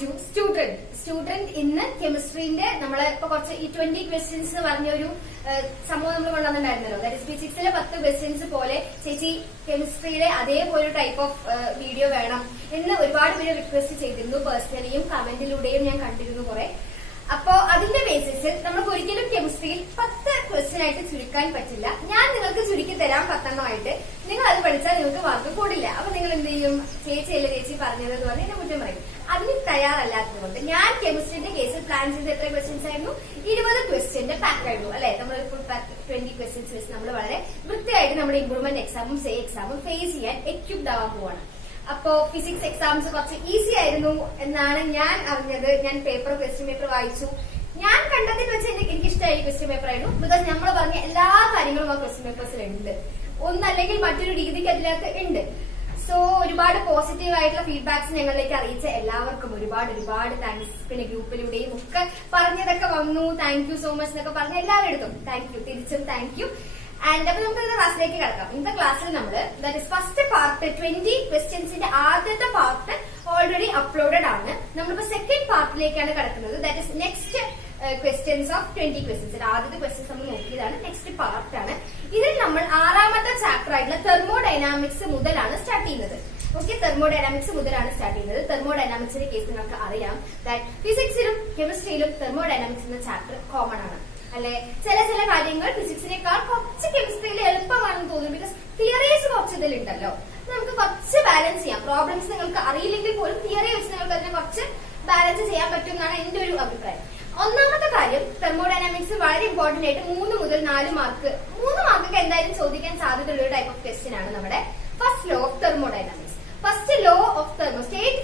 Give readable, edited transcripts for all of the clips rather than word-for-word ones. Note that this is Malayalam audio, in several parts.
ടു സ്റ്റുഡന്റ് ഇന്ന് കെമിസ്ട്രീന്റെ നമ്മളെ ഇപ്പൊ കുറച്ച് ഈ 20 ക്വസ്റ്റ്യൻസ് പറഞ്ഞ ഒരു സംഭവം നമ്മൾ കൊണ്ടുവന്നിട്ടുണ്ടായിരുന്നല്ലോ. ദാറ്റ് ഇസ് ഫിസിക്സിലെ 10 ക്വസ്റ്റ്യൻസ് പോലെ ചേച്ചി കെമിസ്ട്രിയിലെ അതേപോലെ ടൈപ്പ് ഓഫ് വീഡിയോ വേണം എന്ന് ഒരുപാട് പേര് റിക്വസ്റ്റ് ചെയ്തിരുന്നു. പേഴ്സണലിയും കമന്റിലൂടെയും ഞാൻ കണ്ടിരുന്നു കുറെ. അപ്പോ അതിന്റെ ബേസിസിൽ നമുക്ക് ഒരിക്കലും കെമിസ്ട്രിയിൽ 10 ക്വസ്റ്റ്യൻ ആയിട്ട് ചുരുക്കാൻ പറ്റില്ല. ഞാൻ നിങ്ങൾക്ക് ചുരുക്കി തരാം 10 നിങ്ങൾ അത് പഠിച്ചാൽ നിങ്ങൾക്ക് മാർക്ക് കൂടില്ല. അപ്പൊ നിങ്ങൾ എന്ത് ചെയ്യും? ചേച്ചിയല്ലേ ചേച്ചി പറഞ്ഞത് എന്ന് പറഞ്ഞ് എന്നെ കുറ്റം പറയും. അതിന് തയ്യാറല്ലാത്തതുകൊണ്ട് ഞാൻ കെമിസ്ട്രിന്റെ കേസിൽ പ്ലാൻ ചെയ്ത് എത്ര ക്വസ്റ്റ്യൻസ് ആയിരുന്നു? 20 ക്വസ്റ്റ്യന്റെ പാക്ക് ആയിരുന്നു അല്ലെ. നമ്മൾ ഫുൾ പാക്ക് 20 ക്വസ്റ്റ്യൻസ് വെച്ച് നമ്മൾ വളരെ വൃത്തിയായിട്ട് നമ്മുടെ ഇംപ്രൂവ്മെന്റ് എക്സാമും സേ എക്സാമും ഫേസ് ചെയ്യാൻ എക്യുപ്ഡ് ആവാൻ പോവാണ്. അപ്പോ ഫിസിക്സ് എക്സാംസ് കുറച്ച് ഈസി ആയിരുന്നു എന്നാണ് ഞാൻ അറിഞ്ഞത്. ഞാൻ ക്വസ്റ്റ്യൻ പേപ്പർ വായിച്ചു. ഞാൻ കണ്ടതിൽ വെച്ച് എനിക്ക് ഇഷ്ടമായി ക്വസ്റ്റ്യൻ പേപ്പർ ആയിരുന്നു. ബിക്കോസ് നമ്മൾ പറഞ്ഞ എല്ലാ കാര്യങ്ങളും ആ ക്വസ്റ്റ്യൻ പേപ്പേഴ്സിൽ ഉണ്ട്. ഒന്നല്ലെങ്കിൽ മറ്റൊരു രീതിക്ക് അതിനകത്ത് ഉണ്ട്. സോ ഒരുപാട് പോസിറ്റീവ് ആയിട്ടുള്ള ഫീഡ്ബാക്സ് ഞങ്ങളിലേക്ക് അറിയിച്ച എല്ലാവർക്കും ഒരുപാട് താങ്ക്സ്. പിന്നെ ഗ്രൂപ്പിലൂടെയും ഒക്കെ പറഞ്ഞതൊക്കെ വന്നു. താങ്ക് യു സോ മച്ച് എന്നൊക്കെ പറഞ്ഞ എല്ലാവരും താങ്ക് യു, തിരിച്ചും താങ്ക് യു. ആൻഡ് അപ്പൊ നമുക്ക് ഇന്നത്തെ ക്ലാസ്സിലേക്ക് കിടക്കാം. ഇന്നത്തെ ക്ലാസ്സിൽ നമ്മള് ദാറ്റ് ഇസ് ഫസ്റ്റ് പാർട്ട് 20 ക്വസ്റ്റ്യൻസിന്റെ ആദ്യത്തെ പാർട്ട് ഓൾറെഡി അപ്ലോഡഡ് ആണ്. നമ്മളിപ്പോ സെക്കൻഡ് പാർട്ടിലേക്കാണ് കിടക്കുന്നത്. That is next questions of 20 questions. ആദ്യത്തെ ക്വസ്റ്റ്യൻസ് നമ്മൾ നോക്കിയതാണ്. നെക്സ്റ്റ് പാർട്ടാണ്. ഇതിൽ നമ്മൾ 6ാമത്തെ ചാപ്റ്റർ ആയിട്ടുള്ള തെർമോഡൈനാമിക്സ് മുതലാണ് സ്റ്റാർട്ട് ചെയ്യുന്നത്. ഓക്കെ, തെർമോഡൈനാമിക്സ് മുതലാണ് സ്റ്റാർട്ട് ചെയ്യുന്നത്. തെർമോഡൈനാമിക്സിന്റെ കേസ് നിങ്ങൾക്ക് അറിയാം. ദാറ്റ് ഫിസിക്സിലും കെമിസ്ട്രിയിലും തെർമോഡൈനാമിക്സ് എന്ന ചാപ്റ്റർ കോമൺ ആണ് അല്ലെ. ചില കാര്യങ്ങൾ ഫിസിക്സിനേക്കാൾ കുറച്ച് കെമിസ്ട്രിയിൽ എളുപ്പമാണെന്ന് തോന്നുന്നു. ബിക്കോസ് തിയറീസ് കുറച്ച് ഇതിലുണ്ടല്ലോ. നമുക്ക് കുറച്ച് ബാലൻസ് ചെയ്യാം. പ്രോബ്ലംസ് നിങ്ങൾക്ക് അറിയില്ലെങ്കിൽ പോലും തിയറി വെച്ച് നിങ്ങൾക്ക് അതിനെ കുറച്ച് ബാലൻസ് ചെയ്യാൻ പറ്റും എന്നാണ് എന്റെ ഒരു അഭിപ്രായം. ഒന്നാമത്തെ കാര്യം, തെർമോഡൈനാമിക്സ് വളരെ ഇമ്പോർട്ടന്റ് ആയിട്ട് 3 മുതൽ 4 മാർക്ക് 3 മാർക്കൊക്കെ എന്തായാലും ചോദിക്കാൻ സാധ്യതയുള്ള ഒരു ടൈപ്പ് ഓഫ് ക്വസ്റ്റ്യൻ ആണ് നമ്മുടെ first law of thermodynamics. First law of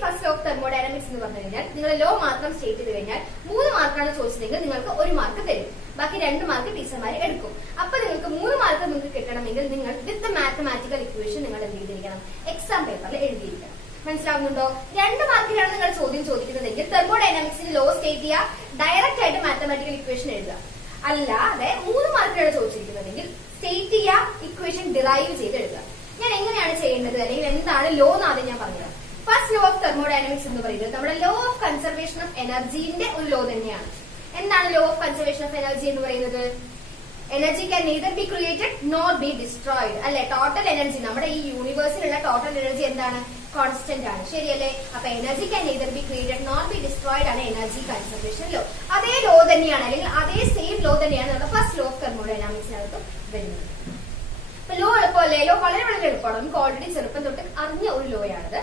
first law of thermodynamics എന്ന് പറഞ്ഞു കഴിഞ്ഞാൽ നിങ്ങൾ ലോ മാത്രം സ്റ്റേറ്റ് ചെയ്ത് കഴിഞ്ഞാൽ 3 മാർക്കാണ് ചോദിച്ചതെങ്കിൽ നിങ്ങൾക്ക് 1 മാർക്ക് തരും. ബാക്കി 2 മാർക്ക് ടീച്ചർമാർ എടുക്കും. അപ്പൊ നിങ്ങൾക്ക് 3 മാർക്ക് നിങ്ങൾക്ക് കിട്ടണമെങ്കിൽ നിങ്ങൾ വിത്ത് മാത്തമാറ്റിക്കൽ ഇക്വേഷൻ നിങ്ങൾ എന്ത് ചെയ്തിരിക്കണം? എക്സാം പേപ്പറിൽ എഴുതിയിരിക്കണം. മനസ്സിലാവുന്നുണ്ടോ? 2 മാർക്കിലാണ് നിങ്ങൾ ചോദ്യം ചോദിക്കുന്നതെങ്കിൽ തെർമോഡൈനാമിക്സിന് ലോ സ്റ്റേറ്റ് ചെയ്യുക, ഡയറക്റ്റ് ആയിട്ട് മാത്തമാറ്റിക്കൽ ഇക്വേഷൻ എഴുതുക. അല്ലാതെ 3 മാർക്കിലാണ് ചോദിച്ചിരിക്കുന്നതെങ്കിൽ സ്റ്റേറ്റ് ചെയ്യുക, ഇക്വേഷൻ ഡിറൈവ് ചെയ്ത് എഴുതുക. ഞാൻ എങ്ങനെയാണ് ചെയ്യേണ്ടത് അല്ലെങ്കിൽ എന്താണ് ലോ എന്ന് ആദ്യം ഞാൻ പറഞ്ഞത്. ഫസ്റ്റ് ലോ ഓഫ് തെർമോഡൈനാമിക്സ് എന്ന് പറയുന്നത് നമ്മുടെ ലോ ഓഫ് കൺസർവേഷൻ ഓഫ് എനർജിന്റെ ഒരു ലോ തന്നെയാണ്. എന്താണ് law of conservation of energy എന്ന് പറയുന്നത്? Energy can neither be created nor B destroyed അല്ലെ. ടോട്ടൽ എനർജി, നമ്മുടെ ഈ യൂണിവേഴ്സിലുള്ള ടോട്ടൽ എനർജി എന്താണ്? കോൺസ്റ്റന്റ് ആണ്. ശരിയല്ലേ? അപ്പൊ energy can neither be created nor B destroyed ആണ് എനർജി കൺസർവേഷൻ ലോ. അതേ ലോ തന്നെയാണ് അല്ലെങ്കിൽ അതേ സെയിം ലോ തന്നെയാണ് നമ്മുടെ ഫസ്റ്റ് ലോ ഓഫ് തെർമോഡൈനാമിക്സിനകത്ത് വരുന്നത്. അപ്പൊ ലോ എളുപ്പമല്ലേ? ലോ വളരെ എളുപ്പമാണ്. നമുക്ക് ഓൾറെഡി ചെറുപ്പം തൊട്ട് അറിഞ്ഞ ഒരു ലോ ആണിത്.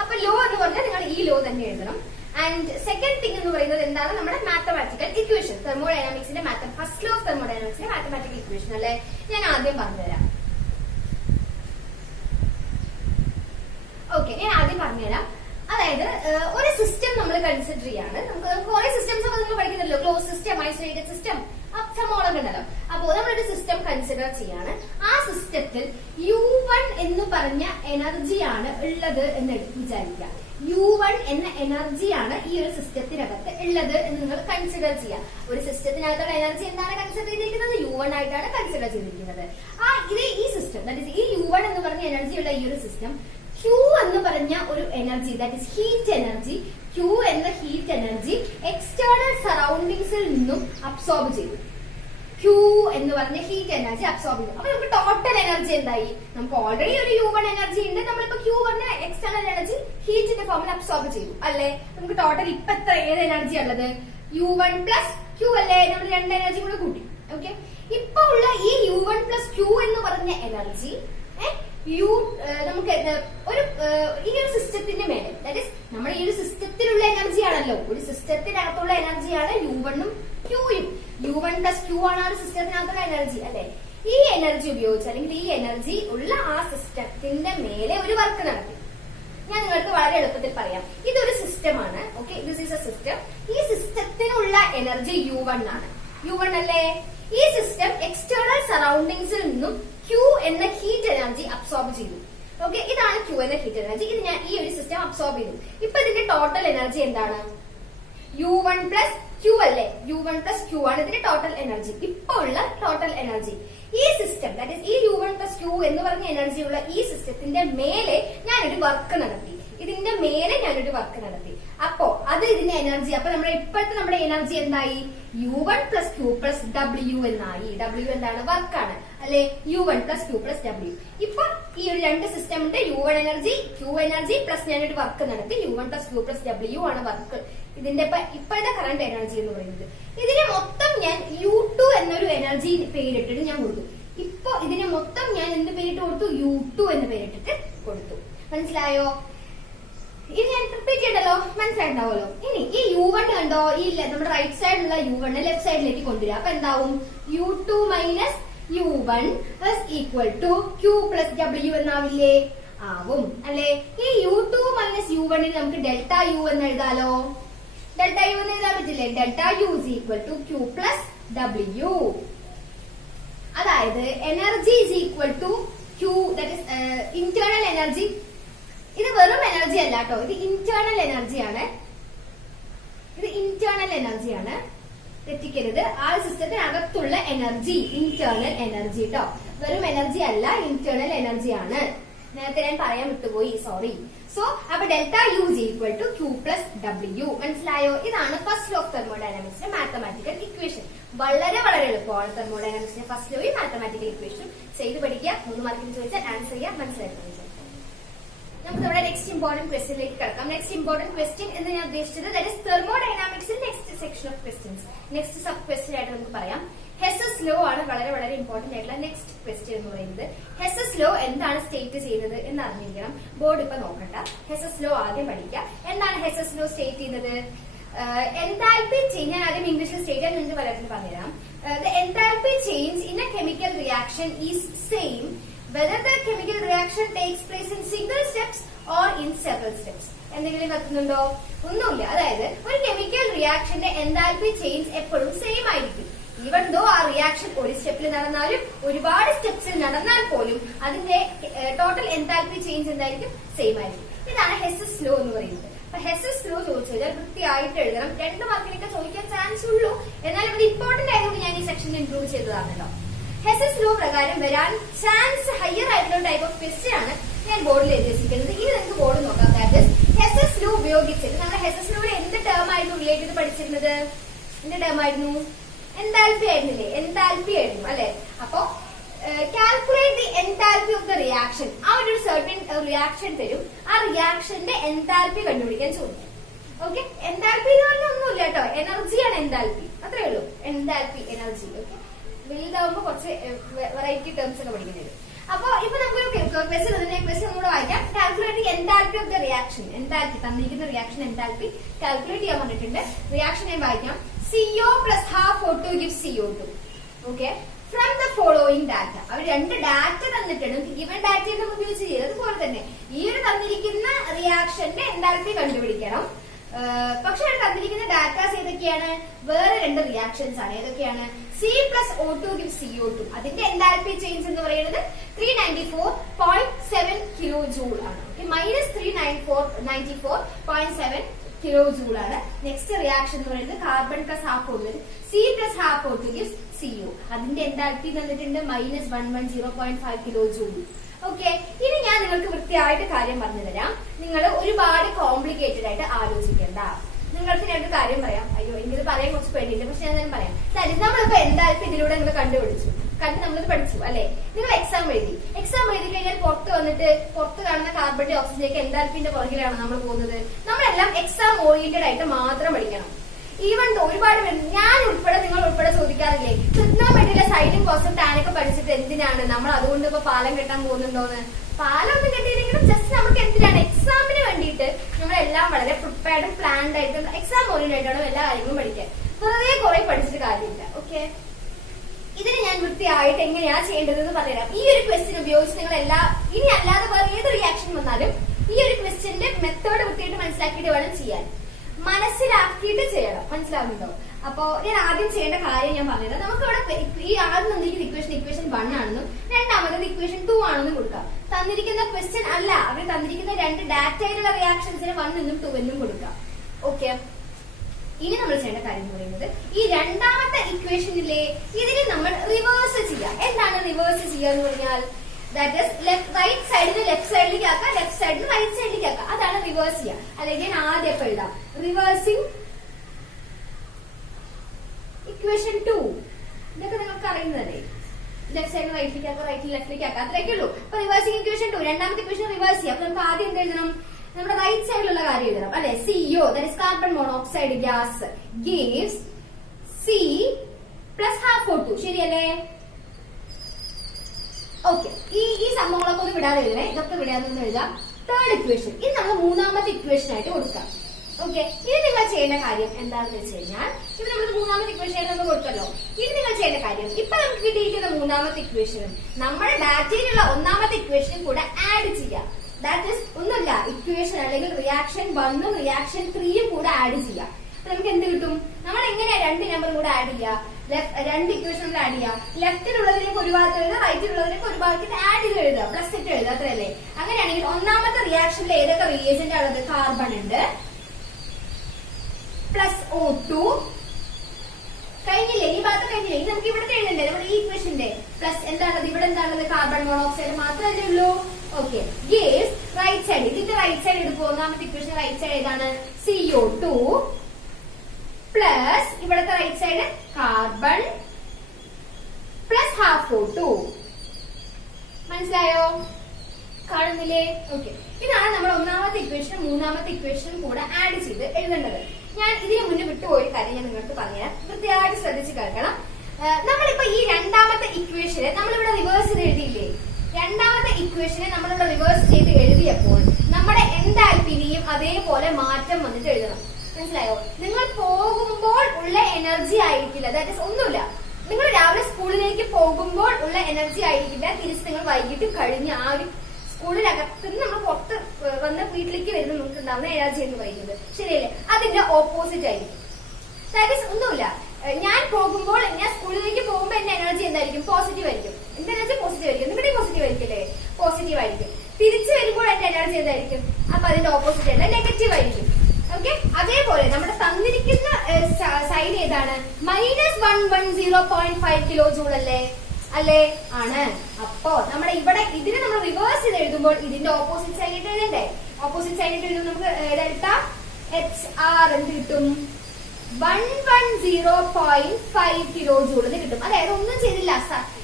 അപ്പൊ ലോ എന്ന് പറഞ്ഞാൽ നിങ്ങൾ ഈ ലോ തന്നെ എഴുതണം. ആൻഡ് സെക്കൻഡ് തിങ് എന്ന് പറയുന്നത് എന്താണ്? നമ്മുടെ മാത്തമാറ്റിക്കൽ ഇക്വേഷൻ. തെർമോഡൈനാമിക്സിന്റെ ഫസ്റ്റ് ലോ ഓഫ് തെർമോഡൈനാമിക്സിന്റെ മാത്തമാറ്റിക്കൽ ഇക്വേഷൻ അല്ലെ. ഞാൻ ആദ്യം പറഞ്ഞുതരാം. ഓക്കെ, ഞാൻ ആദ്യം പറഞ്ഞുതരാം. അതായത് ഒരു സിസ്റ്റം നമ്മൾ കൺസിഡർ ചെയ്യാണ്. നമുക്ക് കുറെ സിസ്റ്റംസ് ഒക്കെ നിങ്ങൾ പഠിക്കുന്നുണ്ടല്ലോ. ക്ലോസ് സിസ്റ്റം, ഐസൊലേറ്റഡ് സിസ്റ്റം, സംഭവങ്ങളൊക്കെ ഉണ്ടല്ലോ. അപ്പോ നമ്മളൊരു സിസ്റ്റം കൺസിഡർ ചെയ്യാണ്. ആ സിസ്റ്റത്തിൽ U1 എന്ന് പറഞ്ഞ എനർജിയാണ് ഉള്ളത് എന്ന് വിചാരിക്കുക. U1 എന്ന എനർജിയാണ് ഈ ഒരു സിസ്റ്റത്തിനകത്ത് ഉള്ളത് എന്ന് നിങ്ങൾ കൺസിഡർ ചെയ്യുക. ഒരു സിസ്റ്റത്തിനകത്തുള്ള എനർജി എന്താണ് കൺസിഡർ ചെയ്തിരിക്കുന്നത്? U1 ആയിട്ടാണ് കൺസിഡർ ചെയ്തിരിക്കുന്നത്. ഈ സിസ്റ്റം ദാറ്റ് ഇസ് ഈ U1 എന്ന് പറഞ്ഞ എനർജിയുള്ള ഈ ഒരു സിസ്റ്റം Q എന്ന് പറഞ്ഞ ഒരു energy that is heat energy. Q എന്ന ഹീറ്റ് എനർജി എക്സ്റ്റേണൽ സറൗണ്ടിങ്സിൽ നിന്നും അബ്സോർബ് ചെയ്തു. Q എന്ന് പറഞ്ഞ ഹീറ്റ് എനർജി അബ്സോർബ് ചെയ്തു. അപ്പൊ നമുക്ക് ടോട്ടൽ എനർജി എന്തായി? നമുക്ക് ഓൾറെഡി ഒരു U1 എനർജി ഉണ്ട്. നമ്മളിപ്പോ Q പറഞ്ഞ എക്സ്റ്റേണൽ എനർജി ഹീറ്റിന്റെ ഫോമിൽ അബ്സോർബ് ചെയ്തു അല്ലെ. നമുക്ക് ടോട്ടൽ ഇപ്പൊ ഏത് എനർജി ഉള്ളത്? U1 പ്ലസ് Q അല്ലേ. നമ്മൾ 2 എനർജി കൂടെ കൂട്ടി. ഓക്കെ, ഇപ്പൊ ഉള്ള ഈ U1 പ്ലസ് Q എന്ന് പറഞ്ഞ എനർജി നമുക്ക് ഒരു ഈ ഒരു സിസ്റ്റത്തിന്റെ മേലെ ദാറ്റ് ഇസ് നമ്മുടെ ഈ ഒരു സിസ്റ്റത്തിലുള്ള എനർജിയാണല്ലോ. ഒരു സിസ്റ്റത്തിനകത്തുള്ള എനർജിയാണ് U1 ഉം Qയും. U1 പ്ലസ് Q ആണ് ആ ഒരു സിസ്റ്റത്തിനകത്തുള്ള എനർജി അല്ലെ. ഈ എനർജി ഉപയോഗിച്ച് അല്ലെങ്കിൽ ഈ എനർജി ഉള്ള ആ സിസ്റ്റത്തിന്റെ മേലെ ഒരു വർക്ക് നടത്തി. ഞാൻ നിങ്ങൾക്ക് വളരെ എളുപ്പത്തിൽ പറയാം. ഇതൊരു സിസ്റ്റമാണ്. Okay, this is A system. ഈ സിസ്റ്റത്തിനുള്ള എനർജി U1 ആണ്. U1 അല്ലേ. ഈ സിസ്റ്റം എക്സ്റ്റേണൽ സറൗണ്ടിങ്സിൽ നിന്നും Q എന്ന ഹീറ്റ് എനർജി അബ്സോർബ് ചെയ്തു. ഓക്കെ, ഇതാണ് Q എന്ന ഹീറ്റ് എനർജി. ഇത് ഞാൻ ഈ ഒരു സിസ്റ്റം അബ്സോർബ് ചെയ്തു. ഇപ്പൊ ഇതിന്റെ ടോട്ടൽ എനർജി എന്താണ്? U1 പ്ലസ് Q അല്ലേ. U1 പ്ലസ് Q ആണ് ഇതിന്റെ ടോട്ടൽ എനർജി. ഇപ്പൊ ഉള്ള ടോട്ടൽ എനർജി. ഈ സിസ്റ്റം ദാറ്റ് ഇസ് ഈ U1 പ്ലസ് Q എന്ന് പറഞ്ഞ എനർജി ഉള്ള ഈ സിസ്റ്റത്തിന്റെ മേലെ ഞാനൊരു വർക്ക് നടത്തി. ഇതിന്റെ മേലെ ഞാനൊരു വർക്ക് നടത്തി. അപ്പോ അത് ഇതിന്റെ എനർജി. അപ്പൊ നമ്മുടെ എനർജി എന്തായി? U1 plus Q plus W എന്നായി. W എന്താണ്? വർക്കാണ് അല്ലെ? U1 plus Q plus W. ഇപ്പൊ ഈ ഒരു രണ്ട് സിസ്റ്റം ഉണ്ട്. U1 energy, Q energy plus ഞാനൊരു വർക്ക് നടത്തി. U1 plus Q plus W ആണ് വർക്ക്. ഇതിന്റെ ഇപ്പോഴത്തെ കറണ്ട് എനർജി എന്ന് പറയുന്നത്. ഇതിനെ മൊത്തം ഞാൻ U2 എന്നൊരു എനർജി പേരിട്ടിട്ട് ഞാൻ കൊടുത്തു. ഇപ്പൊ ഇതിനെ മൊത്തം ഞാൻ എന്ത് പേരിട്ട് കൊടുത്തു? U2 എന്ന് പേരിട്ടിട്ട് കൊടുത്തു. മനസ്സിലായോ? ഇത് ഞാൻ റിപ്പീറ്റ് ചെയ്യണ്ടല്ലോ, മനസ്സിലായിട്ടുണ്ടാവുമല്ലോ. ഇനി ഈ U1 കണ്ടോ, ഈ നമ്മുടെ റൈറ്റ് സൈഡിലുള്ള U1 ലെഫ്റ്റ് സൈഡിലേക്ക് കൊണ്ടുവരിക. അപ്പൊ എന്താവും? U2 minus U1 equal to Q plus W എന്നാവില്ലേ? ആവും അല്ലെ? ഈ U2 മൈനസ് U1 നമുക്ക് ഡെൽറ്റ U എന്ന് എഴുതാലോ. ഡെൽറ്റ U എന്ന് എഴുതാൻ പറ്റില്ലേ? Delta U is equal to Q plus W. അതായത് energy is equal to Q, that is internal energy. ഇത് വെറും എനർജി അല്ല കേട്ടോ, ഇത് ഇന്റേണൽ എനർജിയാണ്. ഇത് ഇന്റേണൽ എനർജിയാണ്, തെറ്റിക്കരുത്. ആ സിസ്റ്റത്തിനകത്തുള്ള എനർജി ഇന്റേണൽ എനർജി കേട്ടോ, വെറും എനർജി അല്ല, ഇന്റേണൽ എനർജിയാണ്. നേരത്തെ ഞാൻ പറയാൻ വിട്ടുപോയി, സോറി. സോ അപ്പൊ delta U is equal to Q plus W. മനസ്സിലായോ? ഇതാണ് ഫസ്റ്റ് ലോ ഓഫ് തെർമോഡൈനാമിക്സിന്റെ മാത്തമാറ്റിക്കൽ ഇക്വേഷൻ. വളരെ വളരെ എളുപ്പമാണ് തെർമോഡൈനാമിക്സിന്റെ ഫസ്റ്റ് ലോയും മാത്തമാറ്റിക്കൽ ഇക്വേഷൻ. ചെയ്ത് പഠിക്കുക. 3 മാർക്കിന് ചോദിച്ചാൽ ആൻസർ ചെയ്യാം. മനസ്സിലാക്കാൻ നമുക്ക് നമ്മുടെ നെക്സ്റ്റ് ഇമ്പോർട്ടന്റ് ക്വസ്റ്റ്യനിലേക്ക് കിടക്കാം. നെക്സ്റ്റ് ഇമ്പോർട്ടന്റ് ക്വസ്റ്റ്യൻ എന്ന് ഞാൻ ഉദ്ദേശിച്ചത് ദാറ്റ് ഈസ് തെർമോഡൈനാമിക്സിന്റെ next section of questions. Next sub question ആയിട്ട് നമുക്ക് പറയാം. ഹെസസ് ലോ ആണ് വളരെ വളരെ ഇമ്പോർട്ടന്റ് ആയിട്ടുള്ള നെക്സ്റ്റ് ക്വസ്റ്റ്യൻ എന്ന് പറയുന്നത്. ഹെസസ് ലോ എന്താണ് സ്റ്റേറ്റ് ചെയ്യുന്നത് എന്ന് അറിഞ്ഞിരിക്കണം. ബോർഡ് ഇപ്പൊ നോക്കണ്ട, ഹെസസ് ലോ ആദ്യം പഠിക്കാം. എന്താണ് ഹെസസ് ലോ സ്റ്റേറ്റ് ചെയ്യുന്നത്? എൻതാൽപ്പി ചേഞ്ച്, ഞാൻ ആദ്യം ഇംഗ്ലീഷിൽ സ്റ്റേറ്റ് ചെയ്യാൻ നിങ്ങൾക്ക് പലർക്കും പറഞ്ഞുതരാം. The enthalpy change in A chemical reaction is same whether the chemical reaction takes place in single steps or in several steps. എന്തെങ്കിലും കത്തുന്നുണ്ടോ? ഒന്നുമില്ല. അതായത് ഒരു കെമിക്കൽ റിയാക്ഷന്റെ എൻതാൽപ്പി ചേഞ്ച് എപ്പോഴും സെയിം ആയിരിക്കും. ഈവൻ ദോ ആ റിയാക്ഷൻ ഒരു സ്റ്റെപ്പിൽ നടന്നാലും ഒരുപാട് സ്റ്റെപ്സിൽ നടന്നാൽ പോലും അതിന്റെ ടോട്ടൽ എൻതാൽപ്പി ചേഞ്ച് എന്തായിരിക്കും? സെയിം ആയിരിക്കും. ഇതാണ് ഹെസസ് ലോ എന്ന് പറയുന്നത്. അപ്പൊ ഹെസസ് ലോ ചോദിച്ചു കഴിഞ്ഞാൽ വൃത്തിയായിട്ട് എഴുതണം. 2 മാർക്കിനൊക്കെ ചോദിക്കാൻ ചാൻസ് ഉള്ളൂ, എന്നാലും ഇത് ഇമ്പോർട്ടന്റ് ആയതുകൊണ്ട് ഞാൻ ഈ സെക്ഷനിൽ ഇൻക്ലൂഡ് ചെയ്തതാണല്ലോ. ഹെസസ് ലോ പ്രകാരം വരാൻ ചാൻസ് ഹയർ ആയിട്ടുള്ള ടൈപ്പ് ഓഫ് ക്വസ്റ്റ്യൻ ആണ് ഞാൻ ബോർഡിൽ എഴുതിയിരിക്കുന്നത്. ഇനി നിങ്ങൾക്ക് ബോർഡ് നോക്കാം. ഹെസസ് ലോ ഉപയോഗിച്ചിട്ട് നമ്മൾ ഹെസസ് ലോയുടെ എന്ത് ടേം ആയിരുന്നു റിലേറ്റ് ചെയ്ത് പഠിച്ചിരുന്നത്? എന്ത് ടേം ആയിരുന്നു? എൻതാൽപ്പി ആയിരുന്നില്ലേ? എൻതാൽപ്പി ആയിരുന്നു അല്ലെ? അപ്പോ calculate the enthalpy of the reaction. ആ ഒരു സർട്ടൻ റിയാക്ഷൻ തരും, ആ റിയാക്ഷന്റെ എൻതാൽപ്പി കണ്ടുപിടിക്കാൻ ചോദിക്കും. ഓക്കെ, എൻതാൽപ്പി എന്ന് പറഞ്ഞാൽ ഒന്നുമില്ല കേട്ടോ, എനർജിയാണ് എൻതാൽപ്പി, അത്രേ ഉള്ളൂ. Enthalpy energy. ഓക്കെ, വലുതാവുമ്പോ കുറച്ച് വെറൈറ്റി ടേംസ് ഒക്കെ പഠിക്കുന്നത്. അപ്പൊ ഇപ്പൊ നമുക്കൊരു ക്വസ്റ്റ്യൻ കൂടെ വായിക്കാം. Calculate enthalpy of the reaction. Enthalpy തന്നിരിക്കുന്ന റിയാക്ഷൻ എൻതാൽപ്പി കാൽക്കുലേറ്റ് ചെയ്യാൻ പറഞ്ഞിട്ടുണ്ട്. റിയാക്ഷൻ ഞാൻ വായിക്കാം. CO plus half O2 gives CO2. Okay, from the following data. അവർ 2 ഡാറ്റ തന്നിട്ടുണ്ട്. ഗിവൻ ഡാറ്റയെ നമുക്ക് ഉപയോഗിച്ച് ചെയ്യും. അതുപോലെ തന്നെ ഈ ഒരു തന്നിരിക്കുന്ന റിയാക്ഷന്റെ എൻതാൽപ്പി കണ്ടുപിടിക്കണം. പക്ഷെ അവിടെ തന്നിരിക്കുന്ന ഡാറ്റാസ് ഏതൊക്കെയാണ്? വേറെ 2 റിയാക്ഷൻസ് ആണ്. ഏതൊക്കെയാണ്? C plus O2 gives CO2. അതിന്റെ എൻതാൽപ്പി ചേഞ്ച് എന്ന് പറയുന്നത് 394.7 കിലോ ജൂൾ ആണ്. മൈനസ് 394.7 കിലോ ജൂൾ ആണ്. നെക്സ്റ്റ് റിയാക്ഷൻ എന്ന് പറയുന്നത് carbon plus half O2, C plus half O2 gives CO. അതിന്റെ എൻതാൽപ്പി തന്നിട്ടുണ്ട് മൈനസ് 110.5 കിലോ ജൂൾ. ഓക്കെ, ഇനി ഞാൻ നിങ്ങൾക്ക് വൃത്തിയായിട്ട് കാര്യം പറഞ്ഞു തരാം. നിങ്ങൾ ഒരുപാട് കോംപ്ലിക്കേറ്റഡ് ആയിട്ട് ആലോചിക്കണ്ട. നിങ്ങൾക്ക് 2 കാര്യം പറയാം. അയ്യോ, എനിക്കിത് പറയാൻ കുറച്ച് പേടിയുണ്ട്, പക്ഷെ ഞാൻ തന്നെ പറയാം. നമ്മളിപ്പോ എന്തായാലും ഇതിലൂടെ നിങ്ങൾ കണ്ടുപിടിച്ചു, നമ്മളിത് പഠിച്ചു അല്ലെ? നിങ്ങൾ എക്സാം എഴുതി കഴിഞ്ഞാൽ പുറത്ത് വന്നിട്ട് പുറത്ത് കാണുന്ന കാർബൺ ഡൈ ഓക്സിജനൊക്കെ എന്താൽപ്പിന്റെ പുറകിലാണ് നമ്മൾ പോകുന്നത്. നമ്മളെല്ലാം എക്സാം ഓറിയന്റഡ് ആയിട്ട് മാത്രം പഠിക്കണം. ഈവൻ ഒരുപാട് ഞാൻ ഉൾപ്പെടെ, നിങ്ങൾ ഉൾപ്പെടെ ചോദിക്കാറില്ലേ, ട്രിഗ്നോമെട്രിയിലെ സൈനും കോസും ടാനൊക്കെ പഠിച്ചിട്ട് എന്തിനാണ് നമ്മൾ അതുകൊണ്ട് ഇപ്പൊ പാലം കെട്ടാൻ പോകുന്നുണ്ടോന്ന്? പാലം ഒന്നും കെട്ടിയില്ലെങ്കിലും ജസ്റ്റ് നമുക്ക് എന്തിനാണ്? എക്സാമിന് വേണ്ടിയിട്ട് നമ്മളെല്ലാം വളരെ പ്രിപ്പയർഡും പ്ലാൻഡ് ആയിട്ട് എക്സാം ഓറിയന്റഡ് ആയിട്ടാണ് എല്ലാ കാര്യങ്ങളും പഠിക്കാൻ. വെറുതെ കുറെ പഠിച്ചിട്ട് കാര്യമില്ല. ഓക്കെ, ഇതിന് ഞാൻ വൃത്തിയായിട്ട് എങ്ങനെയാ ചെയ്യേണ്ടതെന്ന് പറഞ്ഞുതരാം. ഈ ഒരു ക്വസ്റ്റ്യൻ ഉപയോഗിച്ച് നിങ്ങൾ ഇനി അല്ലാതെ വേറെ ഏത് റിയാക്ഷൻ വന്നാലും ഈ ഒരു ക്വസ്റ്റ്യന്റെ മെത്തേഡ് വൃത്തിയായിട്ട് മനസ്സിലാക്കിയിട്ട് വേണം ചെയ്യാൻ. മനസ്സിലാക്കിയിട്ട് ചെയ്യണം. മനസ്സിലാവുന്നുണ്ടോ? അപ്പോ ഞാൻ ആദ്യം ചെയ്യേണ്ട കാര്യം ഞാൻ പറഞ്ഞത്, നമുക്ക് ഇവിടെ ഈ ആദ്യം തന്നിരിക്കുന്ന ഇക്വേഷൻ 1 ആണെന്നും രണ്ടാമത് ഇക്വേഷൻ 2 ആണെന്നും കൊടുക്കാം. തന്നിരിക്കുന്ന ക്വസ്റ്റ്യൻ അല്ല, അവർ തന്നിരിക്കുന്ന 2 ഡാറ്റയിലുള്ള റിയാക്ഷൻസിന് 1 എന്നും 2 എന്നും കൊടുക്കാം. ഓക്കെ, ഇനി നമ്മൾ ചെയ്യേണ്ട കാര്യം എന്ന് പറയുന്നത് ഈ രണ്ടാമത്തെ ഇക്വേഷനിലെ ഇതിനെ നമ്മൾ റിവേഴ്സ് ചെയ്യാം. എന്താണ് റിവേഴ്സ് ചെയ്യുക എന്ന് പറഞ്ഞാൽ, ദാറ്റ് ഇസ് റൈറ്റ് സൈഡിന് ലെഫ്റ്റ് സൈഡിലേക്ക് ആക്കാം, ലെഫ്റ്റ് സൈഡിന് റൈറ്റ് സൈഡിലേക്ക് ആക്കാം. അതാണ് റിവേഴ്സ് ചെയ്യുക. അല്ലെങ്കിൽ ഞാൻ ആദ്യം എപ്പോ എഴുതാം, റിവേഴ്സിംഗ് ഇക്വേഷൻ 2. ഇതൊക്കെ നിങ്ങൾക്ക് അറിയുന്നതല്ലേ. ലെഫ്റ്റ് സൈഡിന് റൈറ്റിലേക്ക് ആക്കാം, റൈറ്റിൽ ലെഫ്റ്റിലേക്ക് ആക്കാം, അത്രയൊക്കെ ഉള്ളൂ. അപ്പൊ റിവേഴ്സിംഗ് ഇക്വേഷൻ 2 രണ്ടാമത്തെ ഇക്വേഷൻ റിവേഴ്സ് ചെയ്യാം. അപ്പൊ നമുക്ക് ആദ്യം എന്ത് എഴുതണം, നമ്മുടെ റൈറ്റ് സൈഡിലുള്ള കാര്യം എഴുതണം അല്ലെ. CO that is carbon monoxide gas gives C plus half O2. ശരിയല്ലേ? ഓക്കെ, ഈ സംഭവങ്ങളൊക്കെ ഒന്ന് വിടാതെ എഴുതണേ, ഇതൊക്കെ വിടാതെ എഴുതാം. തേർഡ് ഇക്വേഷൻ ഇത് നമ്മൾ മൂന്നാമത്തെ ഇക്വേഷൻ ആയിട്ട് കൊടുക്കാം. ഓക്കെ, ഇത് നിങ്ങൾ ചെയ്യേണ്ട കാര്യം എന്താണെന്ന് വെച്ച് കഴിഞ്ഞാൽ, ഇത് നമ്മൾ മൂന്നാമത്തെ ഇക്വേഷൻ ആയിട്ട് നമ്മൾ കൊടുക്കല്ലോ. ഇത് നിങ്ങൾ ചെയ്യേണ്ട കാര്യം, ഇപ്പൊ നമുക്ക് കിട്ടിയിരിക്കുന്ന മൂന്നാമത്തെ ഇക്വേഷനും നമ്മുടെ ഡാറ്റയിലുള്ള ഒന്നാമത്തെ ഇക്വേഷനും കൂടെ ആഡ് ചെയ്യാം. ദാറ്റ് ഇസ് ഒന്നുമില്ല, ഇക്വേഷൻ അല്ലെങ്കിൽ റിയാക്ഷൻ 1ഉം റിയാക്ഷൻ 3യും കൂടെ ആഡ് ചെയ്യാം. നമുക്ക് എന്ത് കിട്ടും, നമ്മൾ എങ്ങനെയാ രണ്ട് നമ്പർ കൂടെ ആഡ് ചെയ്യാം, രണ്ട് ഇക്വേഷൻ കൂടെ ആഡ് ചെയ്യാം. ലെഫ്റ്റിലുള്ളതിലേക്ക് ഒരു ഭാഗത്ത് എഴുതുക, റൈറ്റിലുള്ളതിലേക്ക് ഒരു ഭാഗത്ത് ആഡ് ചെയ്ത് എഴുതുക, പ്ലസ് ഇട്ട് എഴുതുക, അത്രയല്ലേ? അങ്ങനെയാണെങ്കിൽ ഒന്നാമത്തെ റിയാക്ഷനിൽ ഏതൊക്കെ റിയേജന്റ് ആണത്, കാർബൺ ഉണ്ട്, പ്ലസ് O2 കഴിഞ്ഞില്ലേ, ഈ ഭാഗത്ത് കഴിഞ്ഞില്ലേ. ഇത് നമുക്ക് ഇവിടെ എഴുതണ്ടേ, നമ്മുടെ ഈ ഇക്വേഷന്റെ പ്ലസ് എന്താണത്, ഇവിടെ എന്താണത്, കാർബൺ മോണോക്സൈഡ് മാത്രമല്ലേ ഉള്ളൂ. ഓക്കെ, ഗീവ്സ് റൈറ്റ് സൈഡ്, ഇതിന്റെ റൈറ്റ് സൈഡ് എടുക്കും. ഒന്നാമത്തെ ഇക്വേഷൻ റൈറ്റ് സൈഡ് ഏതാണ്, CO2 പ്ലസ് ഇവിടത്തെ right side carbon plus half O2. മനസ്സിലായോ? കാണുന്നില്ലേ? ഓക്കെ, ഇതാണ് നമ്മൾ ഒന്നാമത്തെ ഇക്വേഷനും മൂന്നാമത്തെ ഇക്വേഷനും കൂടെ ആഡ് ചെയ്ത് എഴുതേണ്ടത്. ഞാൻ ഇതിന് മുന്നേ വിട്ടുപോയ കാര്യം ഞാൻ നിങ്ങൾക്ക് പറഞ്ഞുതരാം, കൃത്യമായിട്ട് ശ്രദ്ധിച്ച് കേൾക്കണം. നമ്മളിപ്പോ ഈ രണ്ടാമത്തെ ഇക്വേഷനെ നമ്മളിവിടെ റിവേഴ്സ് ചെയ്ത് എഴുതിയില്ലേ, രണ്ടാമത്തെ ഇക്വേഷനെ നമ്മളിവിടെ റിവേഴ്സ് ചെയ്ത് എഴുതിയപ്പോൾ നമ്മുടെ എന്താൽപ്പിനെയും അതേപോലെ മാറ്റം വന്നിട്ട് എഴുതണം. മനസ്സിലായോ? നിങ്ങൾ പോകുമ്പോൾ ഉള്ള എനർജി ആയിരിക്കില്ല, ദാറ്റ് ഇസ് ഒന്നുമില്ല. നിങ്ങൾ രാവിലെ സ്കൂളിലേക്ക് പോകുമ്പോൾ ഉള്ള എനർജി ആയിരിക്കില്ല തിരിച്ച് നിങ്ങൾ വൈകിട്ട് കഴിഞ്ഞ് ആ ഒരു സ്കൂളിനകത്ത് നമ്മൾ പുറത്ത് വന്ന് വീട്ടിലേക്ക് വരുന്ന നമുക്ക് ഉണ്ടാവുന്ന എനർജി എന്ന് പറയുന്നത്, ശരിയല്ലേ? അതിന്റെ ഓപ്പോസിറ്റ് ആയിരിക്കും. ദാറ്റ് ഇസ് ഒന്നുമില്ല, ഞാൻ പോകുമ്പോൾ, ഞാൻ സ്കൂളിലേക്ക് പോകുമ്പോൾ എന്റെ എനർജി എന്തായിരിക്കും, പോസിറ്റീവ് ആയിരിക്കും. എന്റെ എനർജി പോസിറ്റീവ് ആയിരിക്കും, നിങ്ങളുടെ പോസിറ്റീവ് ആയിരിക്കും അല്ലേ, പോസിറ്റീവ് ആയിരിക്കും. തിരിച്ചു വരുമ്പോൾ എന്റെ എനർജി എന്തായിരിക്കും, അപ്പൊ അതിന്റെ ഓപ്പോസിറ്റ് അല്ല, നെഗറ്റീവ് ആയിരിക്കും. ഓക്കെ, അതേപോലെ നമ്മുടെ തന്നിരിക്കുന്ന സൈഡ് ഏതാണ്, -110.5 കിലോ ജൂൾ അല്ലേ, അല്ലേ? ആണ്. അപ്പോ നമ്മുടെ ഇവിടെ ഇതിനെ നമ്മൾ റിവേഴ്സ് ചെയ്ത് എഴുതുമ്പോൾ ഇതിന്റെ ഓപ്പോസിറ്റ് സൈഡ് എഴുതണ്ടേ, ഓപ്പോസിറ്റ് സൈഡ് എഴുതുമ്പോൾ നമുക്ക് ഡെൽറ്റ HR എന്ത് കിട്ടും, 110.5 കിലോ ജൂൾ എന്ന് കിട്ടും. അതായത് ഒന്നും ചെയ്തില്ല,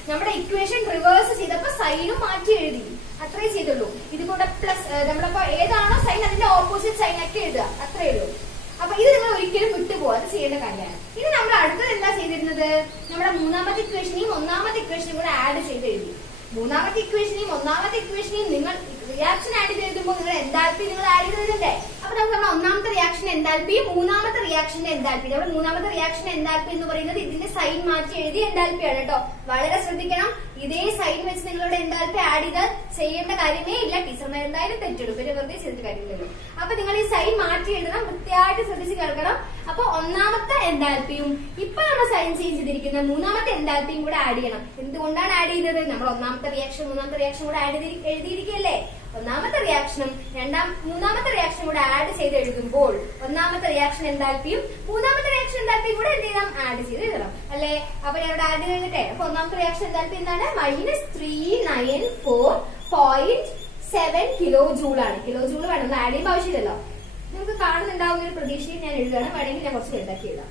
നമ്മുടെ ഇക്വേഷൻ റിവേഴ്സ് ചെയ്തപ്പോ സൈനും മാറ്റി എഴുതി, അത്രേ ചെയ്തുള്ളൂ. ഇത് കൂടെ പ്ലസ് നമ്മളിപ്പോ ഏതാണോ സൈൻ അതിന്റെ ഓപ്പോസിറ്റ് സൈൻ ഒക്കെ എഴുതുക, അത്രേ ഉള്ളൂ. അപ്പൊ ഇത് നിങ്ങൾ ഒരിക്കലും വിട്ടുപോകാതെ ചെയ്യേണ്ട കാര്യമാണ്. ഇനി നമ്മൾ അടുത്തത് എന്താ ചെയ്തിരുന്നത്, നമ്മുടെ മൂന്നാമത്തെ ഇക്വേഷനെയും ഒന്നാമത്തെ ഇക്വേഷനും കൂടെ ആഡ് ചെയ്ത് എഴുതി. മൂന്നാമത്തെ ഇക്വേഷനെയും ഒന്നാമത്തെ ഇക്വേഷനെയും നിങ്ങൾ റിയാക്ഷൻ ആഡ് ചെയ്ത് എഴുതുമ്പോൾ നിങ്ങൾ എന്താൽപ്പി നിങ്ങൾ ആഡ് ചെയ്ത് എഴുതണ്ടേ. അപ്പൊ നമുക്ക് നമ്മുടെ ഒന്നാമത്തെ റിയാക്ഷൻ എന്താൽപ്പിയും മൂന്നാമത്തെ റിയാക്ഷന്റെ എന്താൽപ്പി, നമ്മുടെ മൂന്നാമത്തെ റിയാക്ഷൻ എന്താൽപ്പി എന്ന് പറയുന്നത് ഇതിന്റെ സൈൻ മാറ്റി എഴുതി എന്താൽപ്പിയാണ് കേട്ടോ. വളരെ ശ്രദ്ധിക്കണം, ഇതേ സൈൻ വെച്ച് നിങ്ങളുടെ എന്താൽപ്പി ആഡ് ചെയ്താൽ ചെയ്യേണ്ട കാര്യമേ ഇല്ല, ടീച്ചർമാർ എന്തായാലും തെറ്റിടും, പിന്നെ വെറുതെ ചെയ്തിട്ട് കാര്യമില്ലല്ലോ. അപ്പൊ നിങ്ങൾ ഈ സൈൻ മാറ്റി എഴുതണം, വൃത്തിയായിട്ട് ശ്രദ്ധിച്ച് കേൾക്കണം. അപ്പൊ ഒന്നാമത്തെ എന്താൽപ്പിയും ഇപ്പൊ നമ്മൾ സൈൻ ചേഞ്ച് ചെയ്തിരിക്കുന്ന മൂന്നാമത്തെ എന്താൽപ്പിയും കൂടെ ആഡ് ചെയ്യണം. എന്തുകൊണ്ടാണ് ആഡ് ചെയ്തത്, നമ്മൾ ഒന്നാമത്തെ റിയാക്ഷൻ മൂന്നാമത്തെ റിയാക്ഷൻ കൂടെ ആഡ് ചെയ്ത് എഴുതിയിരിക്കുകയല്ലേ. ഒന്നാമത്തെ റിയാക്ഷനും മൂന്നാമത്തെ റിയാക്ഷനും കൂടെ ആഡ് ചെയ്ത് എഴുതുമ്പോൾ ഒന്നാമത്തെ റിയാക്ഷൻ എന്താൽപ്പിയും മൂന്നാമത്തെ റിയാക്ഷൻ എന്താൽപ്പിയും കൂടെ എന്ത് ചെയ്യണം, ആഡ് ചെയ്ത് എഴുതണം അല്ലേ. അപ്പൊ ഞാൻ ഇവിടെ ആഡ് ചെയ്തിട്ടെ, അപ്പൊ ഒന്നാമത്തെ റിയാക്ഷൻ എന്താൽപ്പി എന്താണ്, -394.7 കിലോ ജൂൾ ആണ്. കിലോ ജൂൾ വേണം, ആഡ് ചെയ്യുമ്പോൾ ആവശ്യമില്ലല്ലോ. നമുക്ക് കാണുന്നുണ്ടാവുന്ന ഒരു പ്രതീക്ഷയിൽ ഞാൻ എഴുതുകയാണ്, വേണമെങ്കിൽ ഞാൻ കുറച്ച് വലുതാക്കി എഴുതാം.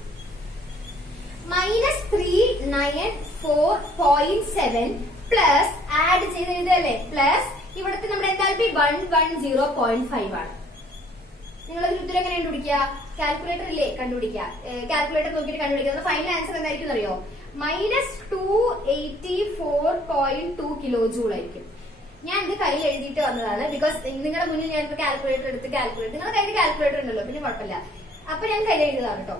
-394.7 പ്ലസ് ആഡ് ചെയ്ത് എഴുതല്ലേ, പ്ലസ് ഇവിടുത്തെ നമ്മുടെ എന്താൽപ്പി 110.5 ആണ്. നിങ്ങളൊരു ഉത്തരം എങ്ങനെ കണ്ടുപിടിക്കുക, കാൽക്കുലേറ്റർ ഇല്ലേ, കണ്ടുപിടിക്കുക. കാൽക്കുലേറ്റർ നോക്കിയിട്ട് കണ്ടുപിടിക്കുക. ഫൈനൽ ആൻസർ എന്തായിരിക്കും അറിയോ, -284.2 കിലോ ജൂൾ ആയിരിക്കും. ഞാൻ ഇത് കയ്യിൽ എഴുതിയിട്ട് വന്നതാണ്, ബിക്കോസ് നിങ്ങളുടെ മുന്നിൽ ഞാൻ ഇപ്പൊ കാൽക്കുലേറ്റർ എടുത്ത് നിങ്ങളുടെ കയ്യിൽ കാൽക്കുലേറ്റർ ഉണ്ടല്ലോ, പിന്നെ കുഴപ്പമില്ല. അപ്പൊ ഞാൻ കയ്യിൽ എഴുതുന്നതാണ് കേട്ടോ.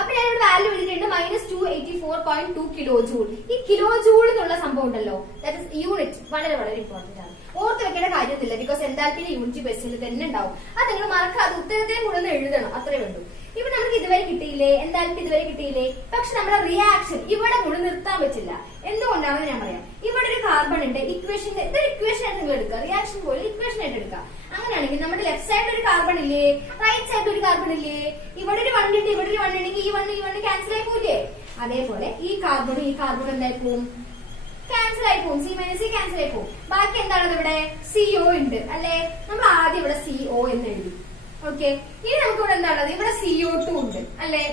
അപ്പൊ ഞാൻ ഇവിടെ വാല്യൂ എഴുതിയിട്ടുണ്ട് -284.2 കിലോ ജൂൾ. ഈ കിലോ ജൂൾ എന്നുള്ള സംഭവം ഉണ്ടല്ലോ, ദാറ്റ് ഇസ് യൂണിറ്റ്, വളരെ വളരെ ഇമ്പോർട്ടന്റ് ആണ്. ഓർത്ത് വെക്കേണ്ട കാര്യമൊന്നുമില്ല, ബിക്കോസ് എന്താൽപ്പിന്റെ യൂണിറ്റ് ബസ്സിൽ തന്നെ ഉണ്ടാവും. അത് നിങ്ങൾ മറക്കാതെ ഉത്തരത്തെയും കൂടെ ഒന്ന് എഴുതണം, അത്രേ വേണ്ടൂ. ഇപ്പൊ നമുക്ക് ഇതുവരെ കിട്ടിയില്ലേ, എന്താൽപ്പി ഇതുവരെ കിട്ടിയില്ലേ. പക്ഷെ നമ്മുടെ റിയാക്ഷൻ ഇവിടെ കൂടെ നിർത്താൻ പറ്റില്ല. എന്തുകൊണ്ടാണെന്ന് ഞാൻ പറയാം. ഇവിടെ ഒരു കാർബൺ ഉണ്ട്, ഇക്വേഷൻ ഇത് ഇക്വേഷൻ ആയിട്ട് നിങ്ങൾ എടുക്കുക, റിയാക്ഷൻ പോലെ ഇക്വേഷൻ ആയിട്ട് എടുക്കുക. അങ്ങനെയാണെങ്കിൽ നമ്മുടെ ലെഫ്റ്റ് സൈഡിൽ ഒരു കാർബൺ ഇല്ലേ, റൈറ്റ് സൈഡിൽ ഒരു കാർബൺ ഇല്ലേ, ഇവിടെ ഒരു 1 ഉണ്ട്, ഇവിടെ ഒരു 1 ഉണ്ടെങ്കിൽ ഈ 1 ക്യാൻസൽ ആയി പോയില്ലേ. അതേപോലെ ഈ കാർബണും എന്തായി പോവും, ക്യാൻസൽ ആയി പോകും, സി മൈനസ് സി ക്യാൻസൽ ആയി പോകും. ബാക്കി എന്താണത് ഇവിടെ CO ഉണ്ട് അല്ലെ. നമ്മൾ ആദ്യം ഇവിടെ CO എന്ന് എഴുതി. ഓക്കെ, ഇനി നമുക്ക് ഇവിടെ എന്താണത്, ഇവിടെ CO2 ഉണ്ട് അല്ലെ.